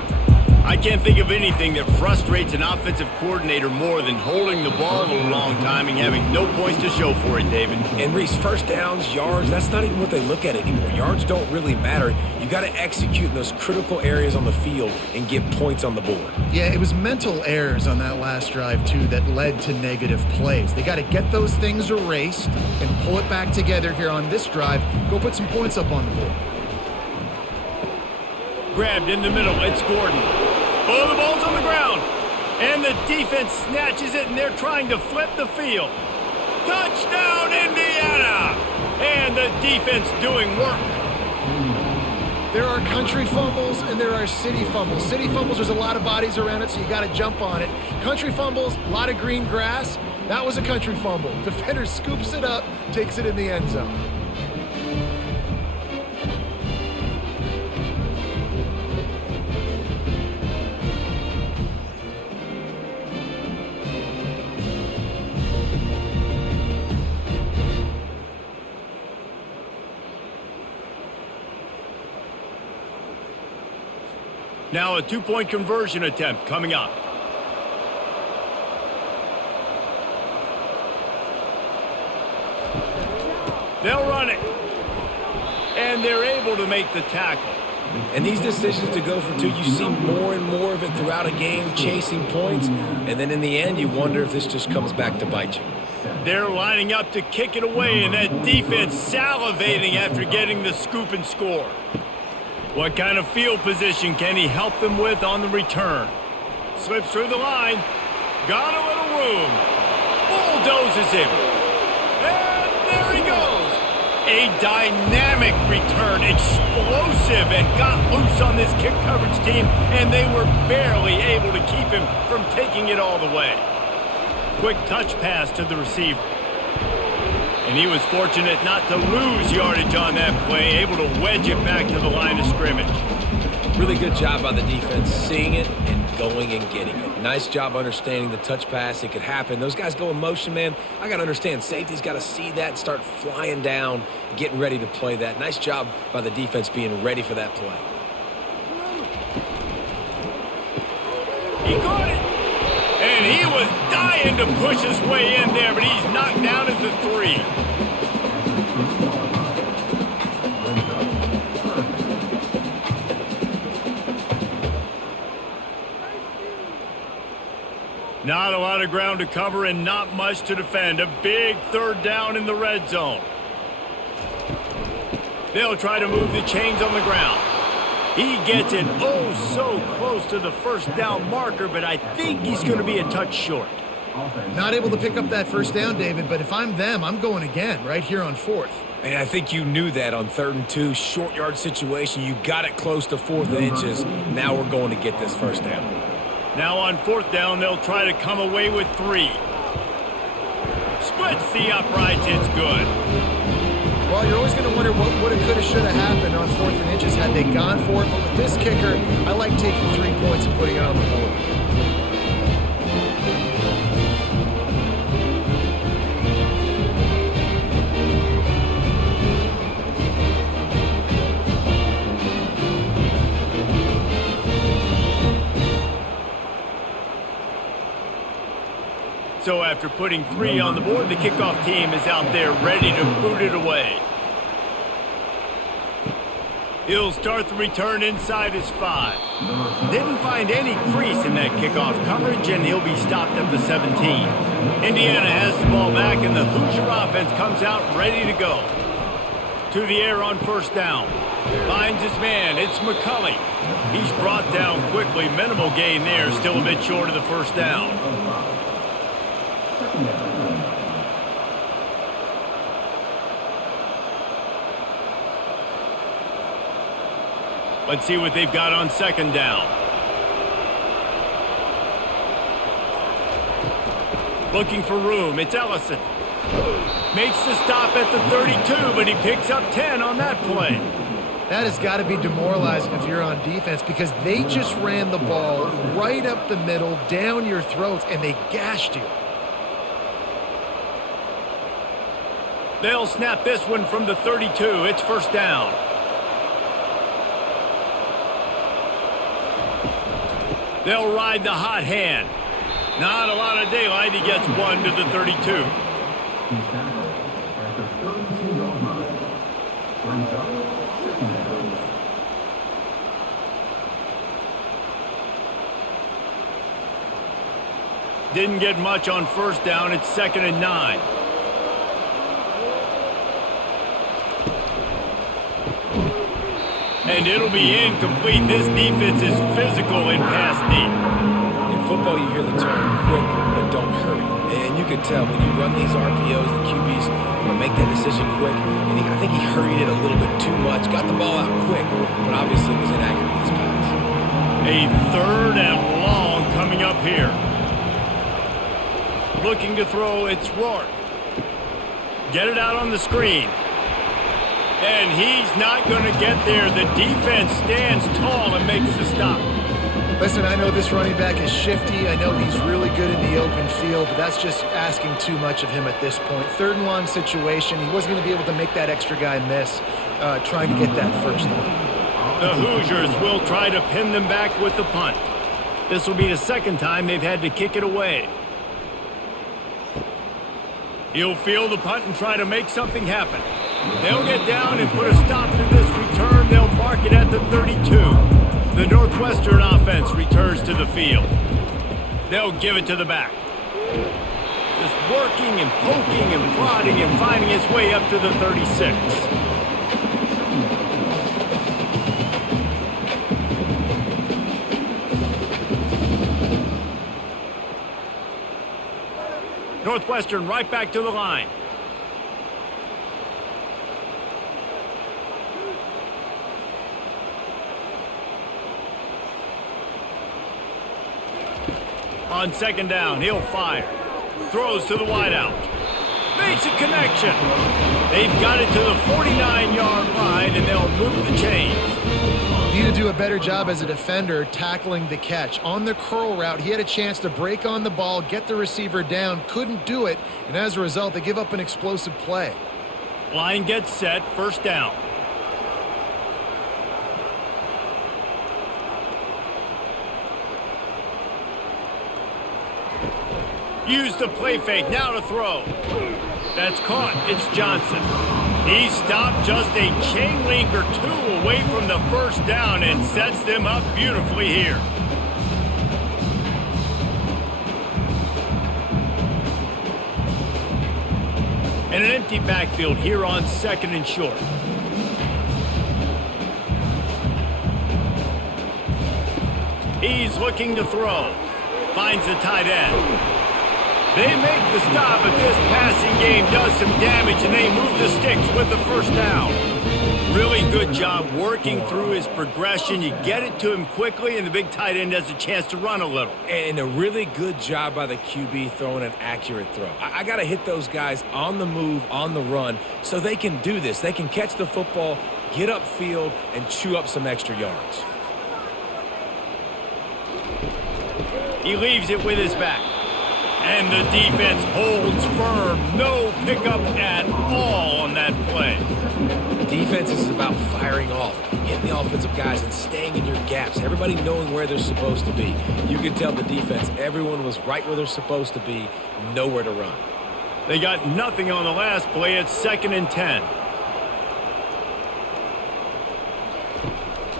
I can't think of anything that frustrates an offensive coordinator more than holding the ball a long time and having no points to show for it, David. And Reese, 1st downs, yards, that's not even what they look at anymore. Yards don't really matter. You got to execute in those critical areas on the field and get points on the board. Yeah, it was mental errors on that last drive, too, that led to negative plays. They got to get those things erased and pull it back together here on this drive. Go put some points up on the board. Grabbed in the middle, it's Gordon. Oh, the ball's on the ground. And the defense snatches it, and they're trying to flip the field. Touchdown, Indiana! And the defense doing work. There are country fumbles and there are city fumbles. City fumbles, there's a lot of bodies around it, so you got to jump on it. Country fumbles, a lot of green grass. That was a country fumble. Defender scoops it up, takes it in the end zone. Now a two-point conversion attempt coming up. They'll run it. And they're able to make the tackle. And these decisions to go for two, you see more and more of it throughout a game, chasing points. And then in the end, you wonder if this just comes back to bite you. They're lining up to kick it away, and that defense salivating after getting the scoop and score. What kind of field position can he help them with on the return? Slips through the line. Got a little room. Bulldozes him. And there he goes. A dynamic return, explosive, and got loose on this kick coverage team, and they were barely able to keep him from taking it all the way. Quick touch pass to the receiver. And he was fortunate not to lose yardage on that play, able to wedge it back to the line of scrimmage. Really good job by the defense, seeing it and going and getting it. Nice job understanding the touch pass. It could happen. Those guys go in motion, man. I got to understand, safety's got to see that and start flying down, getting ready to play that. Nice job by the defense being ready for that play. He got it. And he was dying to push his way in there, but he's knocked down at the 3. Not a lot of ground to cover and not much to defend. A big third down in the red zone. They'll try to move the chains on the ground. He gets it oh so close to the first down marker, but I think he's going to be a touch short. Not able to pick up that first down, David, but if I'm them, I'm going again right here on 4th. And I think you knew that on 3rd and 2, short yard situation. You got it close to 4th inches. Now we're going to get this first down. Now on 4th down, they'll try to come away with 3. Splits the uprights, it's good. Well, you're always going to wonder what would have, could have, should have happened on 4th and inches had they gone for it. But with this kicker, I like taking 3 points and putting it on the board. So after putting 3 on the board, the kickoff team is out there ready to boot it away. He'll start the return inside his 5. Didn't find any crease in that kickoff coverage, and he'll be stopped at the 17. Indiana has the ball back, and the Hoosier offense comes out ready to go. To the air on 1st down. Finds his man. It's McCulley. He's brought down quickly. Minimal gain there. Still a bit short of the first down. Let's see what they've got on 2nd down. Looking for room. It's Ellison. Makes the stop at the 32, but he picks up 10 on that play. That has got to be demoralizing if you're on defense because they just ran the ball right up the middle, down your throats, and they gashed you. They'll snap this one from the 32. It's 1st down. They'll ride the hot hand. Not a lot of daylight. He gets 1 to the 32. Didn't get much on 1st down. It's 2nd and 9. And it'll be incomplete. This defense is physical in pass deep. In football, you hear the term quick, but don't hurry. And you can tell when you run these RPOs, the QBs want to make that decision quick. And I think he hurried it a little bit too much. Got the ball out quick, but obviously was inaccurate with his pass. A 3rd and long coming up here. Looking to throw, it's Rourke. Get it out on the screen. And he's not going to get there. The defense stands tall and makes the stop. Listen, I know this running back is shifty. I know he's really good in the open field, but that's just asking too much of him at this point. 3rd and long situation. He wasn't going to be able to make that extra guy miss trying to get that first one. The Hoosiers will try to pin them back with the punt. This will be the second time they've had to kick it away. He'll field the punt and try to make something happen. They'll get down and put a stop to this return. They'll mark it at the 32. The Northwestern offense returns to the field. They'll give it to the back. Just working and poking and prodding and finding its way up to the 36. Northwestern right back to the line. On second down, he'll fire. Throws to the wideout. Makes a connection. They've got it to the 49-yard line, and they'll move the chains. Need to do a better job as a defender tackling the catch. On the curl route, he had a chance to break on the ball, get the receiver down, couldn't do it, and as a result, they give up an explosive play. Line gets set, first down. Use the play fake, now to throw. That's caught, it's Johnson. He stopped just a chain link or two away from the first down and sets them up beautifully here. And an empty backfield here on second and short. He's looking to throw. Finds the tight end. They make the stop, but this passing game does some damage, and they move the sticks with the first down. Really good job working through his progression. You get it to him quickly, and the big tight end has a chance to run a little. And a really good job by the QB throwing an accurate throw. I got to hit those guys on the move, on the run, so they can do this. They can catch the football, get upfield, and chew up some extra yards. He leaves it with his back. And the defense holds firm. No pickup at all on that play. Defense is about firing off, hitting the offensive guys and staying in your gaps. Everybody knowing where they're supposed to be. You can tell the defense, everyone was right where they're supposed to be, nowhere to run. They got nothing on the last play. It's 2nd and 10.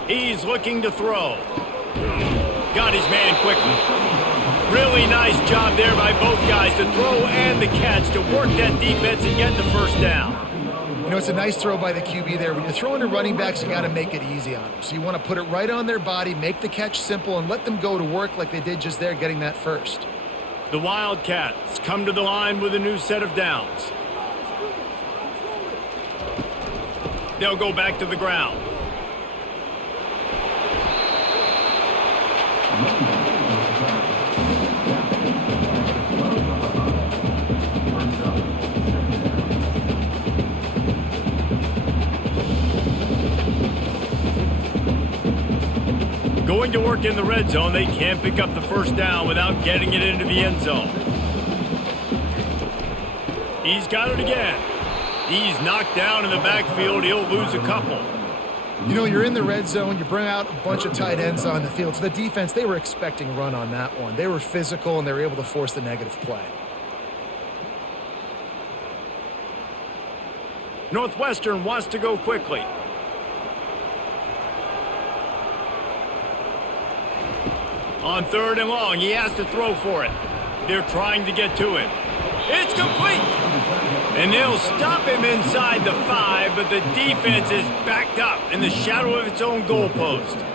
He's looking to throw. Got his man quickly. Really nice job there by both guys to throw and the catch to work that defense and get the first down. You know, it's a nice throw by the QB there. When you're throwing to running backs, you got to make it easy on them. So you want to put it right on their body, make the catch simple, and let them go to work like they did just there, getting that first. The Wildcats come to the line with a new set of downs. They'll go back to the ground. Going to work in the red zone, they can't pick up the first down without getting it into the end zone. He's got it again. He's knocked down in the backfield. He'll lose a couple. You know, you're in the red zone. You bring out a bunch of tight ends on the field. So the defense, they were expecting run on that one. They were physical, and they were able to force the negative play. Northwestern wants to go quickly. On 3rd and long, he has to throw for it. They're trying to get to him. It's complete. And they'll stop him inside the 5, but the defense is backed up in the shadow of its own goalpost.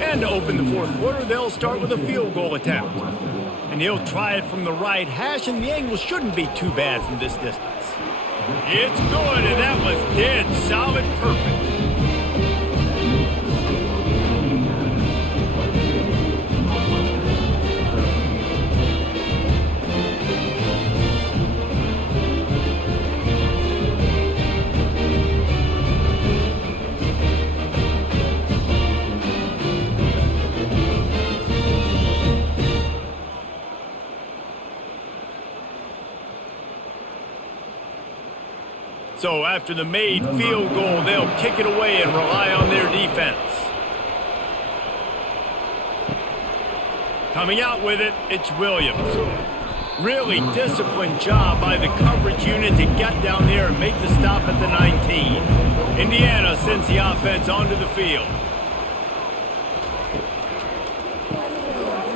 And to open the 4th quarter, they'll start with a field goal attempt. And he'll try it from the right hash, and the angle shouldn't be too bad from this distance. It's good, and that was dead solid perfect. So after the made field goal, they'll kick it away and rely on their defense. Coming out with it, it's Williams. Really disciplined job by the coverage unit to get down there and make the stop at the 19. Indiana sends the offense onto the field.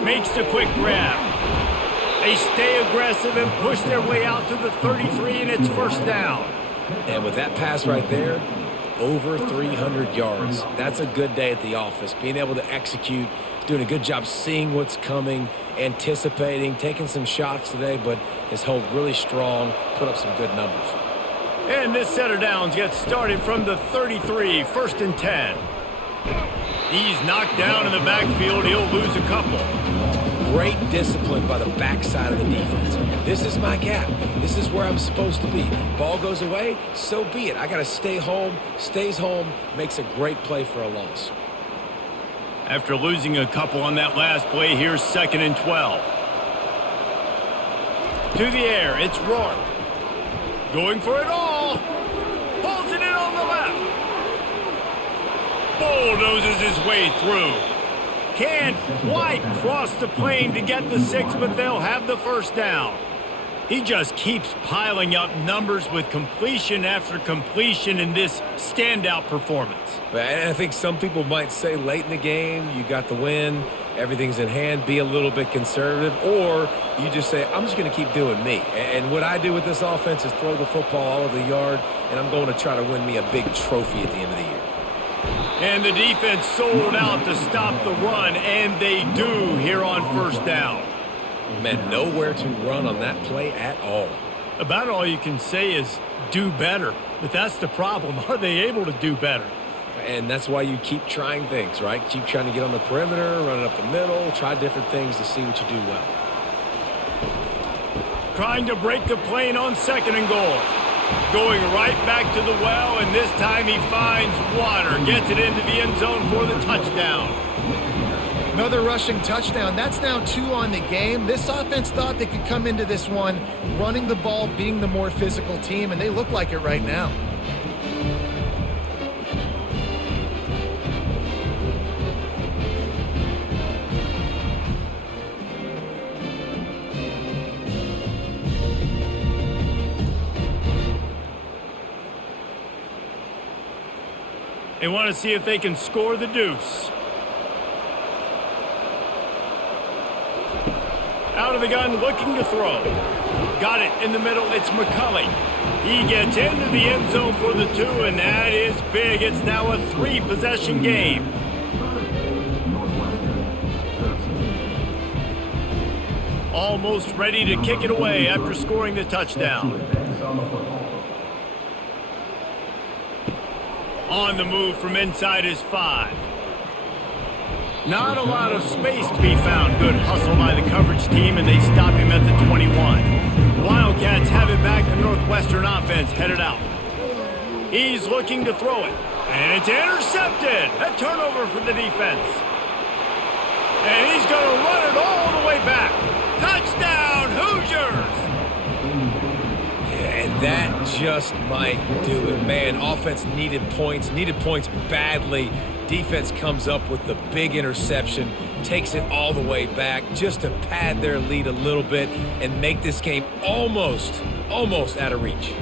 Makes the quick grab. They stay aggressive and push their way out to the 33, and it's first down. And with that pass right there, over 300 yards. That's a good day at the office. Being able to execute, doing a good job seeing what's coming, anticipating, taking some shots today, but has held really strong, put up some good numbers. And this set of downs gets started from the 33, first and 10. He's knocked down in the backfield. He'll lose a couple. Great discipline by the backside of the defense. This is my gap. This is where I'm supposed to be. Ball goes away, so be it. I got to stay home, stays home, makes a great play for a loss. After losing a couple on that last play, here's second and 12. To the air, it's Rourke. Going for it all. Pulls it in on the left. Bulldozes his way through. Can't quite cross the plane to get the 6, but they'll have the first down. He just keeps piling up numbers with completion after completion in this standout performance. And I think some people might say late in the game, you got the win, everything's in hand, be a little bit conservative, or you just say, I'm just going to keep doing me. And what I do with this offense is throw the football all over the yard, and I'm going to try to win me a big trophy at the end of the year. And the defense sold out to stop the run, and they do here on first down. Man, nowhere to run on that play at all. About all you can say is do better. But that's the problem. Are they able to do better? And that's why you keep trying things, right? Keep trying to get on the perimeter, run it up the middle, try different things to see what you do well. Trying to break the plane on second and goal. Going right back to the well, and this time he finds water. Gets it into the end zone for the touchdown. Another rushing touchdown. That's now 2 on the game. This offense thought they could come into this one running the ball, being the more physical team, and they look like it right now. They want to see if they can score the deuce. Out of the gun, looking to throw. Got it in the middle, it's McCulley. He gets into the end zone for the 2, and that is big. It's now a 3-possession game. Almost ready to kick it away after scoring the touchdown. On the move from inside his 5. Not a lot of space to be found. Good hustle by the coverage team, and they stop him at the 21. The Wildcats have it back. The Northwestern offense headed out. He's looking to throw it, and it's intercepted. A turnover for the defense. And he's going to run it all the way back. Touchdown, Hoosiers! And that just might do it. Man, offense needed points badly. Defense comes up with the big interception, takes it all the way back just to pad their lead a little bit and make this game almost out of reach.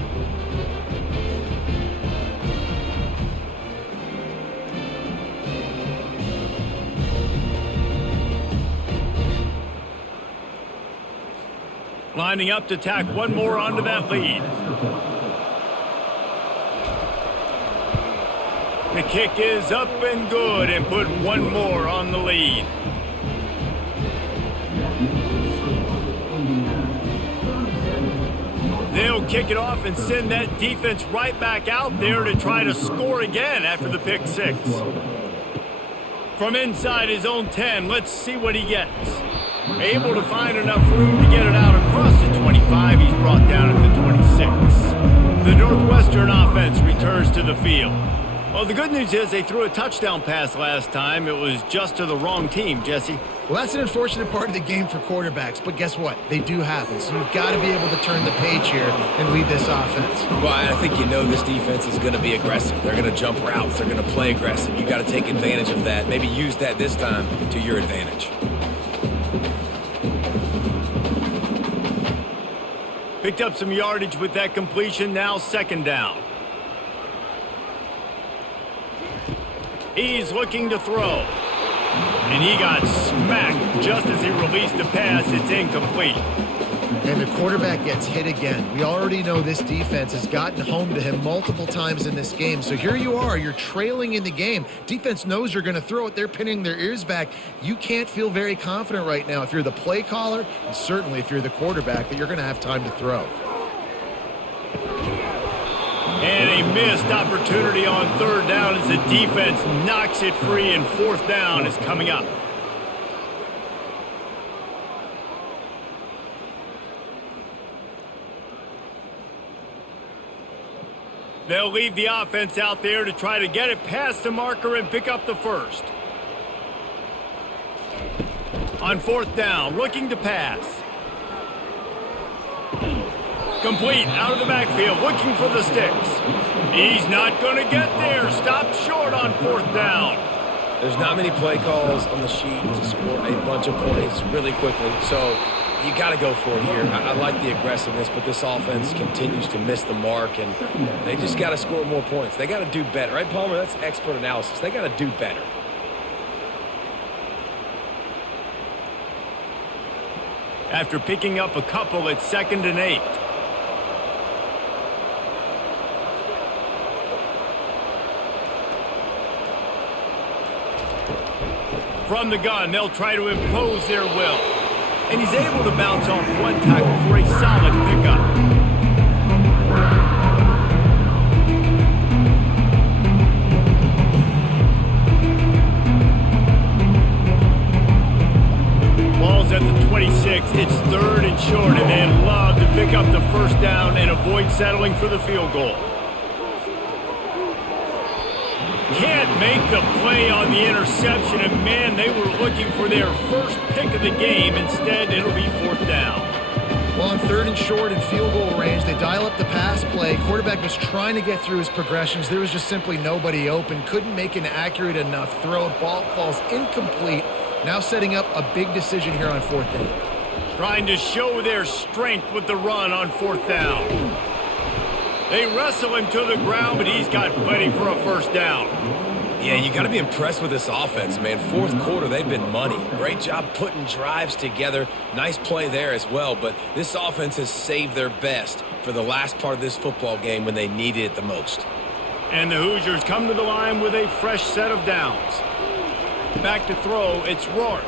Lining up to tack one more onto that lead. The kick is up and good, and put one more on the lead. They'll kick it off and send that defense right back out there to try to score again after the pick 6. From inside his own 10, let's see what he gets. Able to find enough room to get it out across the 25. He's brought down at the 26. The Northwestern offense returns to the field. Well, the good news is they threw a touchdown pass last time. It was just to the wrong team, Jesse. Well, that's an unfortunate part of the game for quarterbacks, but guess what? They do happen. So you've got to be able to turn the page here and lead this offense. Well, I think you know this defense is going to be aggressive. They're going to jump routes. They're going to play aggressive. You got to take advantage of that. Maybe use that this time to your advantage. Picked up some yardage with that completion. Now second down. He's looking to throw. And he got smacked just as he released the pass. It's incomplete. And the quarterback gets hit again. We already know this defense has gotten home to him multiple times in this game. So here you are. You're trailing in the game. Defense knows you're going to throw it. They're pinning their ears back. You can't feel very confident right now if you're the play caller, and certainly if you're the quarterback, that you're going to have time to throw. And a missed opportunity on third down as the defense knocks it free, and fourth down is coming up. They'll leave the offense out there to try to get it past the marker and pick up the first. On fourth down, looking to pass. Complete out of the backfield, looking for the sticks. He's not going to get there. Stopped short on fourth down. There's not many play calls on the sheet to score a bunch of points really quickly, so you got to go for it here. I like the aggressiveness, but this offense continues to miss the mark, and they just got to score more points. They got to do better, right, Palmer? That's expert analysis. They got to do better. After picking up a couple, it's 2nd and 8. From the gun, they'll try to impose their will. And he's able to bounce off one tackle for a solid pickup. Ball's at the 26. It's 3rd and short, and they'd love to pick up the first down and avoid settling for the field goal. Can't make the play on the interception, and man, they were looking for their first pick of the game. Instead, it'll be 4th down. Well, on 3rd and short and field goal range, they dial up the pass play. Quarterback was trying to get through his progressions. There was just simply nobody open. Couldn't make an accurate enough throw. Ball falls incomplete. Now setting up a big decision here on 4th down. Trying to show their strength with the run on 4th down. They wrestle him to the ground, but he's got plenty for a first down. Yeah, you got to be impressed with this offense, man. 4th quarter, they've been money. Great job putting drives together. Nice play there as well, but this offense has saved their best for the last part of this football game when they needed it the most. And the Hoosiers come to the line with a fresh set of downs. Back to throw, it's Rourke.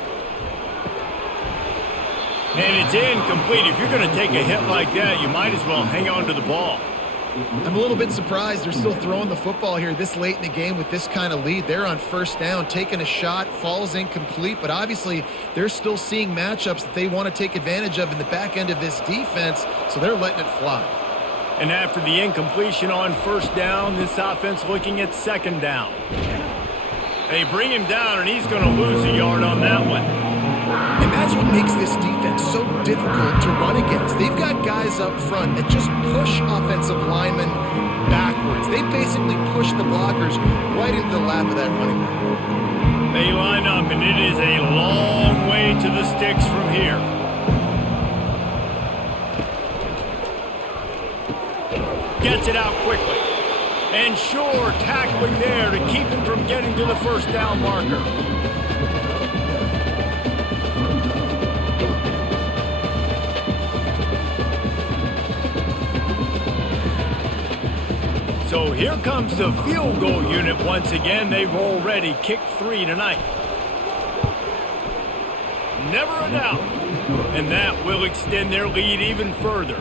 And it's incomplete. If you're going to take a hit like that, you might as well hang on to the ball. I'm a little bit surprised they're still throwing the football here this late in the game with this kind of lead. They're on first down, taking a shot, falls incomplete, but obviously they're still seeing matchups that they want to take advantage of in the back end of this defense, so they're letting it fly. And after the incompletion on first down, this offense looking at 2nd down. They bring him down, and he's going to lose a yard on that one. And that's what makes this defense so difficult to run against. They've got guys up front that just push offensive linemen backwards. They basically push the blockers right into the lap of that running back. They line up, and it is a long way to the sticks from here. Gets it out quickly. And sure, tackling there to keep him from getting to the first down marker. So here comes the field goal unit once again. They've already kicked 3 tonight. Never a doubt. And that will extend their lead even further.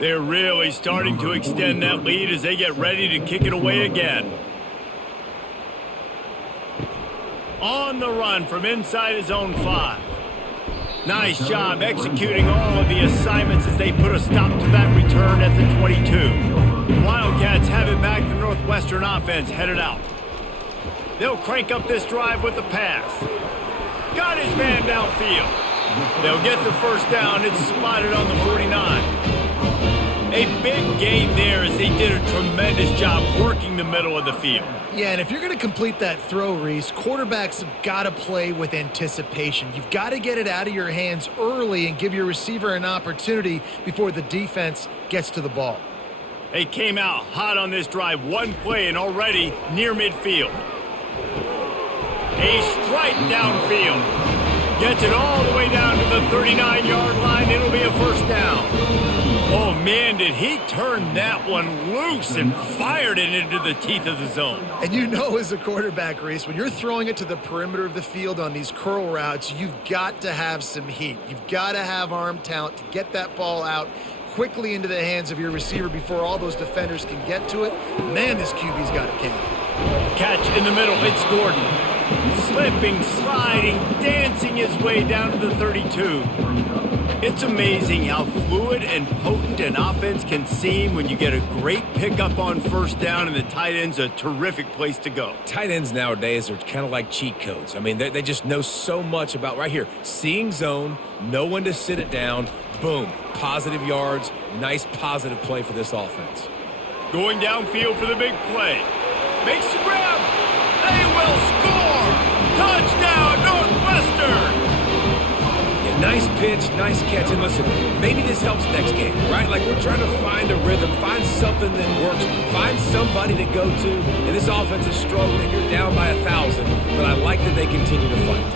They're really starting to extend that lead as they get ready to kick it away again. On the run from inside his own 5. Nice job executing all of the assignments as they put a stop to that return at the 22. The Wildcats have it back. The Northwestern offense headed out. They'll crank up this drive with the pass. Got his man downfield. They'll get the first down. It's spotted on the 49. A big gain there as they did a tremendous job working the middle of the field. Yeah, and if you're going to complete that throw, Reese, quarterbacks have got to play with anticipation. You've got to get it out of your hands early and give your receiver an opportunity before the defense gets to the ball. They came out hot on this drive. One play and already near midfield. A strike downfield. Gets it all the way down to the 39-yard line. It'll be a first down. Oh, man, did he turn that one loose and fired it into the teeth of the zone. And you know as a quarterback, Reese, when you're throwing it to the perimeter of the field on these curl routes, you've got to have some heat. You've got to have arm talent to get that ball out quickly into the hands of your receiver before all those defenders can get to it. Man, this QB's got a cannon. Catch in the middle. It's Gordon. Slipping, sliding, dancing his way down to the 32. It's amazing how fluid and potent an offense can seem when you get a great pickup on first down, and the tight end's a terrific place to go. Tight ends nowadays are kind of like cheat codes. I mean, they just know so much about right here. Seeing zone, know when to sit it down, boom, positive yards, nice positive play for this offense. Going downfield for the big play. Makes the grab. They will score. Touchdown, Northwestern. Nice pitch, nice catch. And listen, maybe this helps next game, right? Like we're trying to find a rhythm, find something that works, find somebody to go to. And this offense is struggling. You're down by 1,000, but I like that they continue to fight.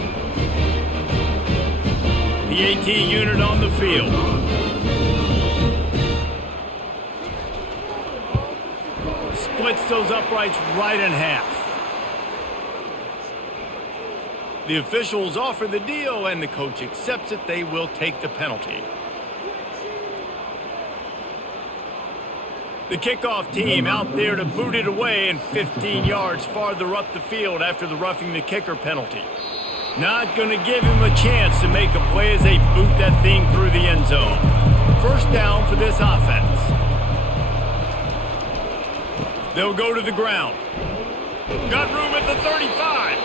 The 18 unit on the field. Splits those uprights right in half. The officials offer the deal, and the coach accepts it. They will take the penalty. The kickoff team out there to boot it away and 15 yards farther up the field after the roughing the kicker penalty. Not going to give him a chance to make a play as they boot that thing through the end zone. First down for this offense. They'll go to the ground. Got room at the 35.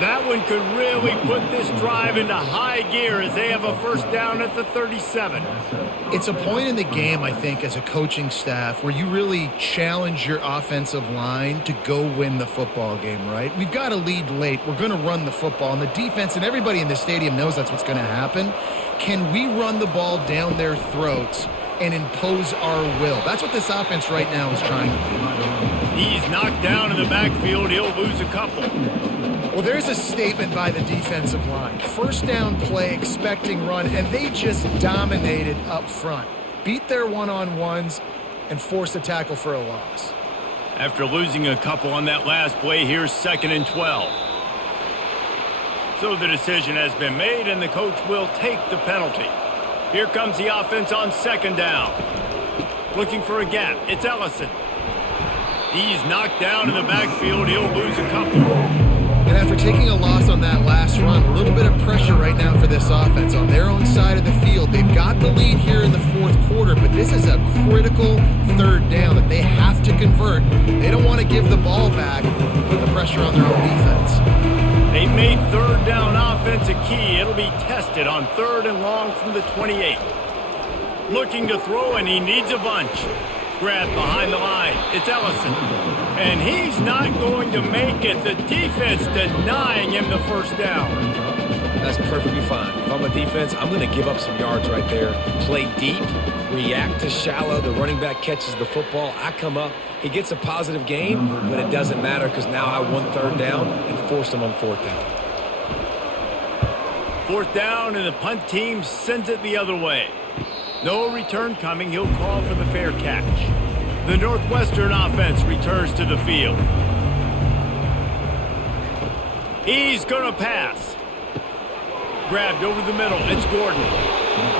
That one could really put this drive into high gear as they have a first down at the 37. It's a point in the game, I think, as a coaching staff where you really challenge your offensive line to go win the football game, right? We've got a lead late. We're going to run the football. And the defense and everybody in the stadium knows that's what's going to happen. Can we run the ball down their throats and impose our will? That's what this offense right now is trying to do. He's knocked down in the backfield. He'll lose a couple. Well, there's a statement by the defensive line. First down play, expecting run, and they just dominated up front. Beat their one-on-ones and forced a tackle for a loss. After losing a couple on that last play, here's 2nd and 12. So the decision has been made, and the coach will take the penalty. Here comes the offense on 2nd down. Looking for a gap. It's Ellison. He's knocked down in the backfield. He'll lose a couple. And after taking a loss on that last run, a little bit of pressure right now for this offense on their own side of the field. They've got the lead here in the fourth quarter, but this is a critical 3rd down that they have to convert. They don't want to give the ball back and put the pressure on their own defense. They've made 3rd down offense a key. It'll be tested on 3rd and long from the 28. Looking to throw, and he needs a bunch. Grab behind the line. It's Ellison. And he's not going to make it. The defense denying him the first down. That's perfectly fine. If I'm a defense, I'm going to give up some yards right there. Play deep, react to shallow. The running back catches the football. I come up. He gets a positive gain, but it doesn't matter because now I won 3rd down and forced him on 4th down. 4th down, and the punt team sends it the other way. No return coming. He'll call for the fair catch. The Northwestern offense returns to the field. He's going to pass. Grabbed over the middle. It's Gordon.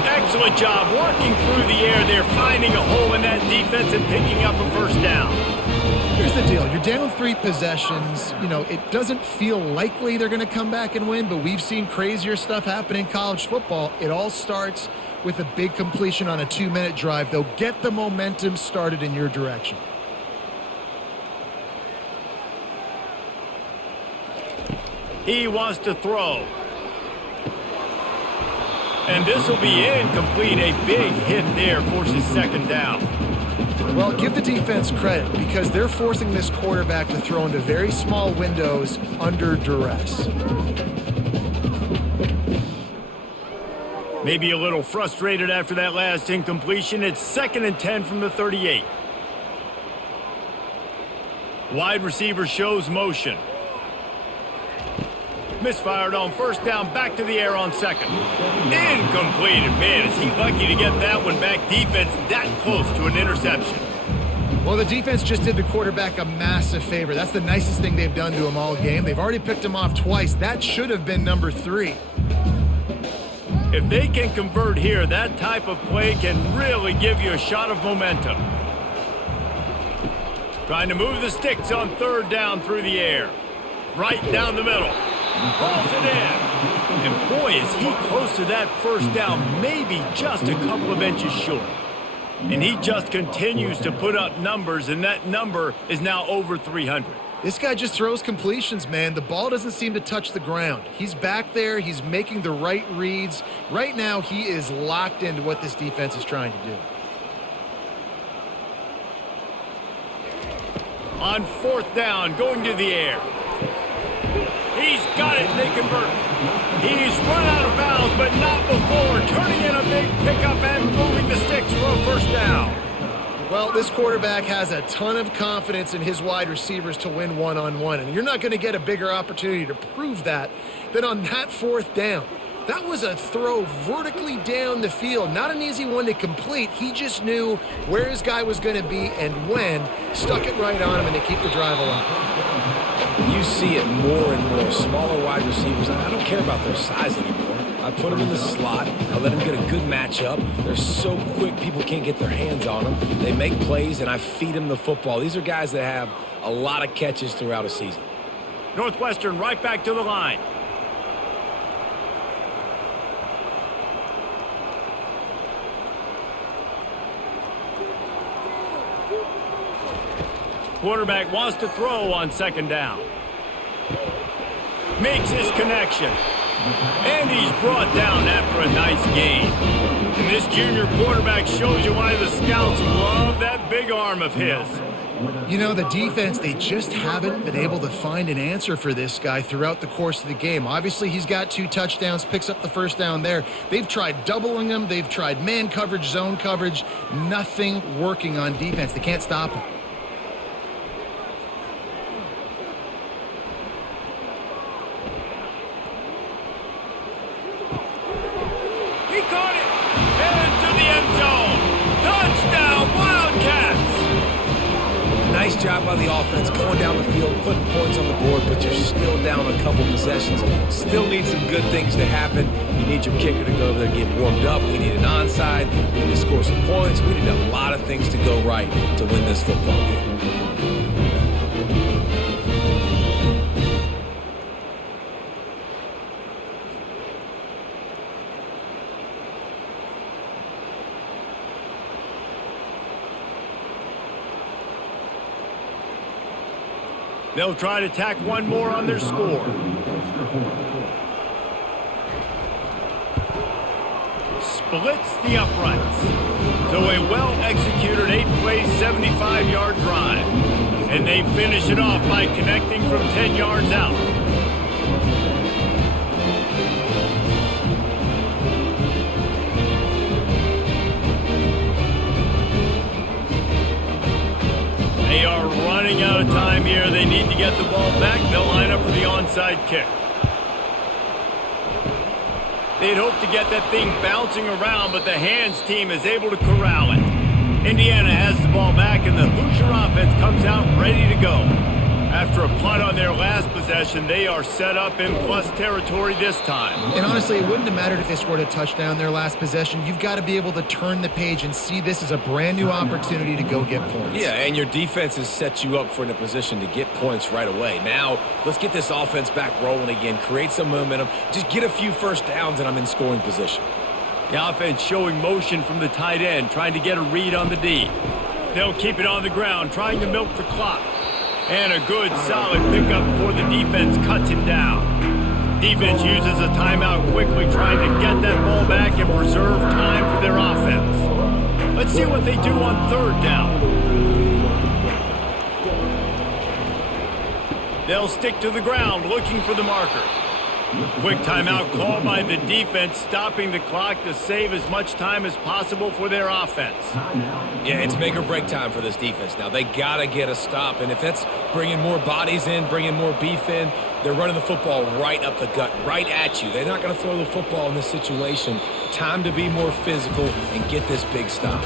Excellent job working through the air there, finding a hole in that defense and picking up a first down. Here's the deal. You're down 3 possessions. You know, it doesn't feel likely they're going to come back and win, but we've seen crazier stuff happen in college football. It all starts with a big completion on a 2-minute drive. They'll get the momentum started in your direction. He wants to throw. And this will be incomplete. A big hit there forces second down. Well, give the defense credit because they're forcing this quarterback to throw into very small windows under duress. Maybe a little frustrated after that last incompletion. It's 2nd and 10 from the 38. Wide receiver shows motion. Misfired on first down, back to the air on second. Incomplete, and man, is he lucky to get that one back. Defense that close to an interception. Well, the defense just did the quarterback a massive favor. That's the nicest thing they've done to him all game. They've already picked him off twice. That should have been number 3. If they can convert here, that type of play can really give you a shot of momentum. Trying to move the sticks on 3rd down through the air. Right down the middle. Pulls it in. And boy, is he close to that first down, maybe just a couple of inches short. And he just continues to put up numbers, and that number is now over 300. This guy just throws completions, man. The ball doesn't seem to touch the ground. He's back there. He's making the right reads. Right now, he is locked into what this defense is trying to do. On 4th down, going to the air. He's got it, and they convert. He's run out of bounds, but not before. Turning in a big pickup and moving the sticks for a first down. Well, this quarterback has a ton of confidence in his wide receivers to win one-on-one, and you're not going to get a bigger opportunity to prove that than on that 4th down. That was a throw vertically down the field. Not an easy one to complete. He just knew where his guy was going to be and when. Stuck it right on him, and they keep the drive alive. You see it more and more. Smaller wide receivers. I don't care about their size anymore. I put them in the slot. I let them get a good matchup. They're so quick, people can't get their hands on them. They make plays, and I feed them the football. These are guys that have a lot of catches throughout a season. Northwestern right back to the line. Quarterback wants to throw on 2nd down. Makes his connection. And he's brought down after a nice gain. And this junior quarterback shows you why the scouts love that big arm of his. You know, the defense, they just haven't been able to find an answer for this guy throughout the course of the game. Obviously, he's got 2 touchdowns, picks up the first down there. They've tried doubling him. They've tried man coverage, zone coverage. Nothing working on defense. They can't stop him. He caught it. Into the end zone. Touchdown, Wildcats. Nice job by the offense going down the field, putting points on the board, but you're still down a couple possessions. Still need some good things to happen. You need your kicker to go over there and get warmed up. We need an onside. We need to score some points. We need a lot of things to go right to win this football game. They'll try to tack one more on their score. Splits the uprights. So a well-executed 8-play, 75-yard drive. And they finish it off by connecting from 10 yards out. They are running out of time here. They need to get the ball back. They'll line up for the onside kick. They'd hope to get that thing bouncing around, but the hands team is able to corral it. Indiana has the ball back, and the Hoosier offense comes out ready to go. After a punt on their last possession, they are set up in plus territory this time. And honestly, it wouldn't have mattered if they scored a touchdown their last possession. You've got to be able to turn the page and see this as a brand new opportunity to go get points. Yeah, and your defense has set you up for in a position to get points right away. Now, let's get this offense back rolling again, create some momentum, just get a few first downs, and I'm in scoring position. The offense showing motion from the tight end, trying to get a read on the D. They'll keep it on the ground, trying to milk the clock. And a good, solid pickup before the defense cuts him down. Defense uses a timeout quickly, trying to get that ball back and preserve time for their offense. Let's see what they do on third down. They'll stick to the ground, looking for the marker. Quick timeout call by the defense, stopping the clock to save as much time as possible for their offense. Yeah, it's make or break time for this defense now. They got to get a stop, and if that's bringing more bodies in, bringing more beef in, they're running the football right up the gut, right at you. They're not going to throw the football in this situation. Time to be more physical and get this big stop.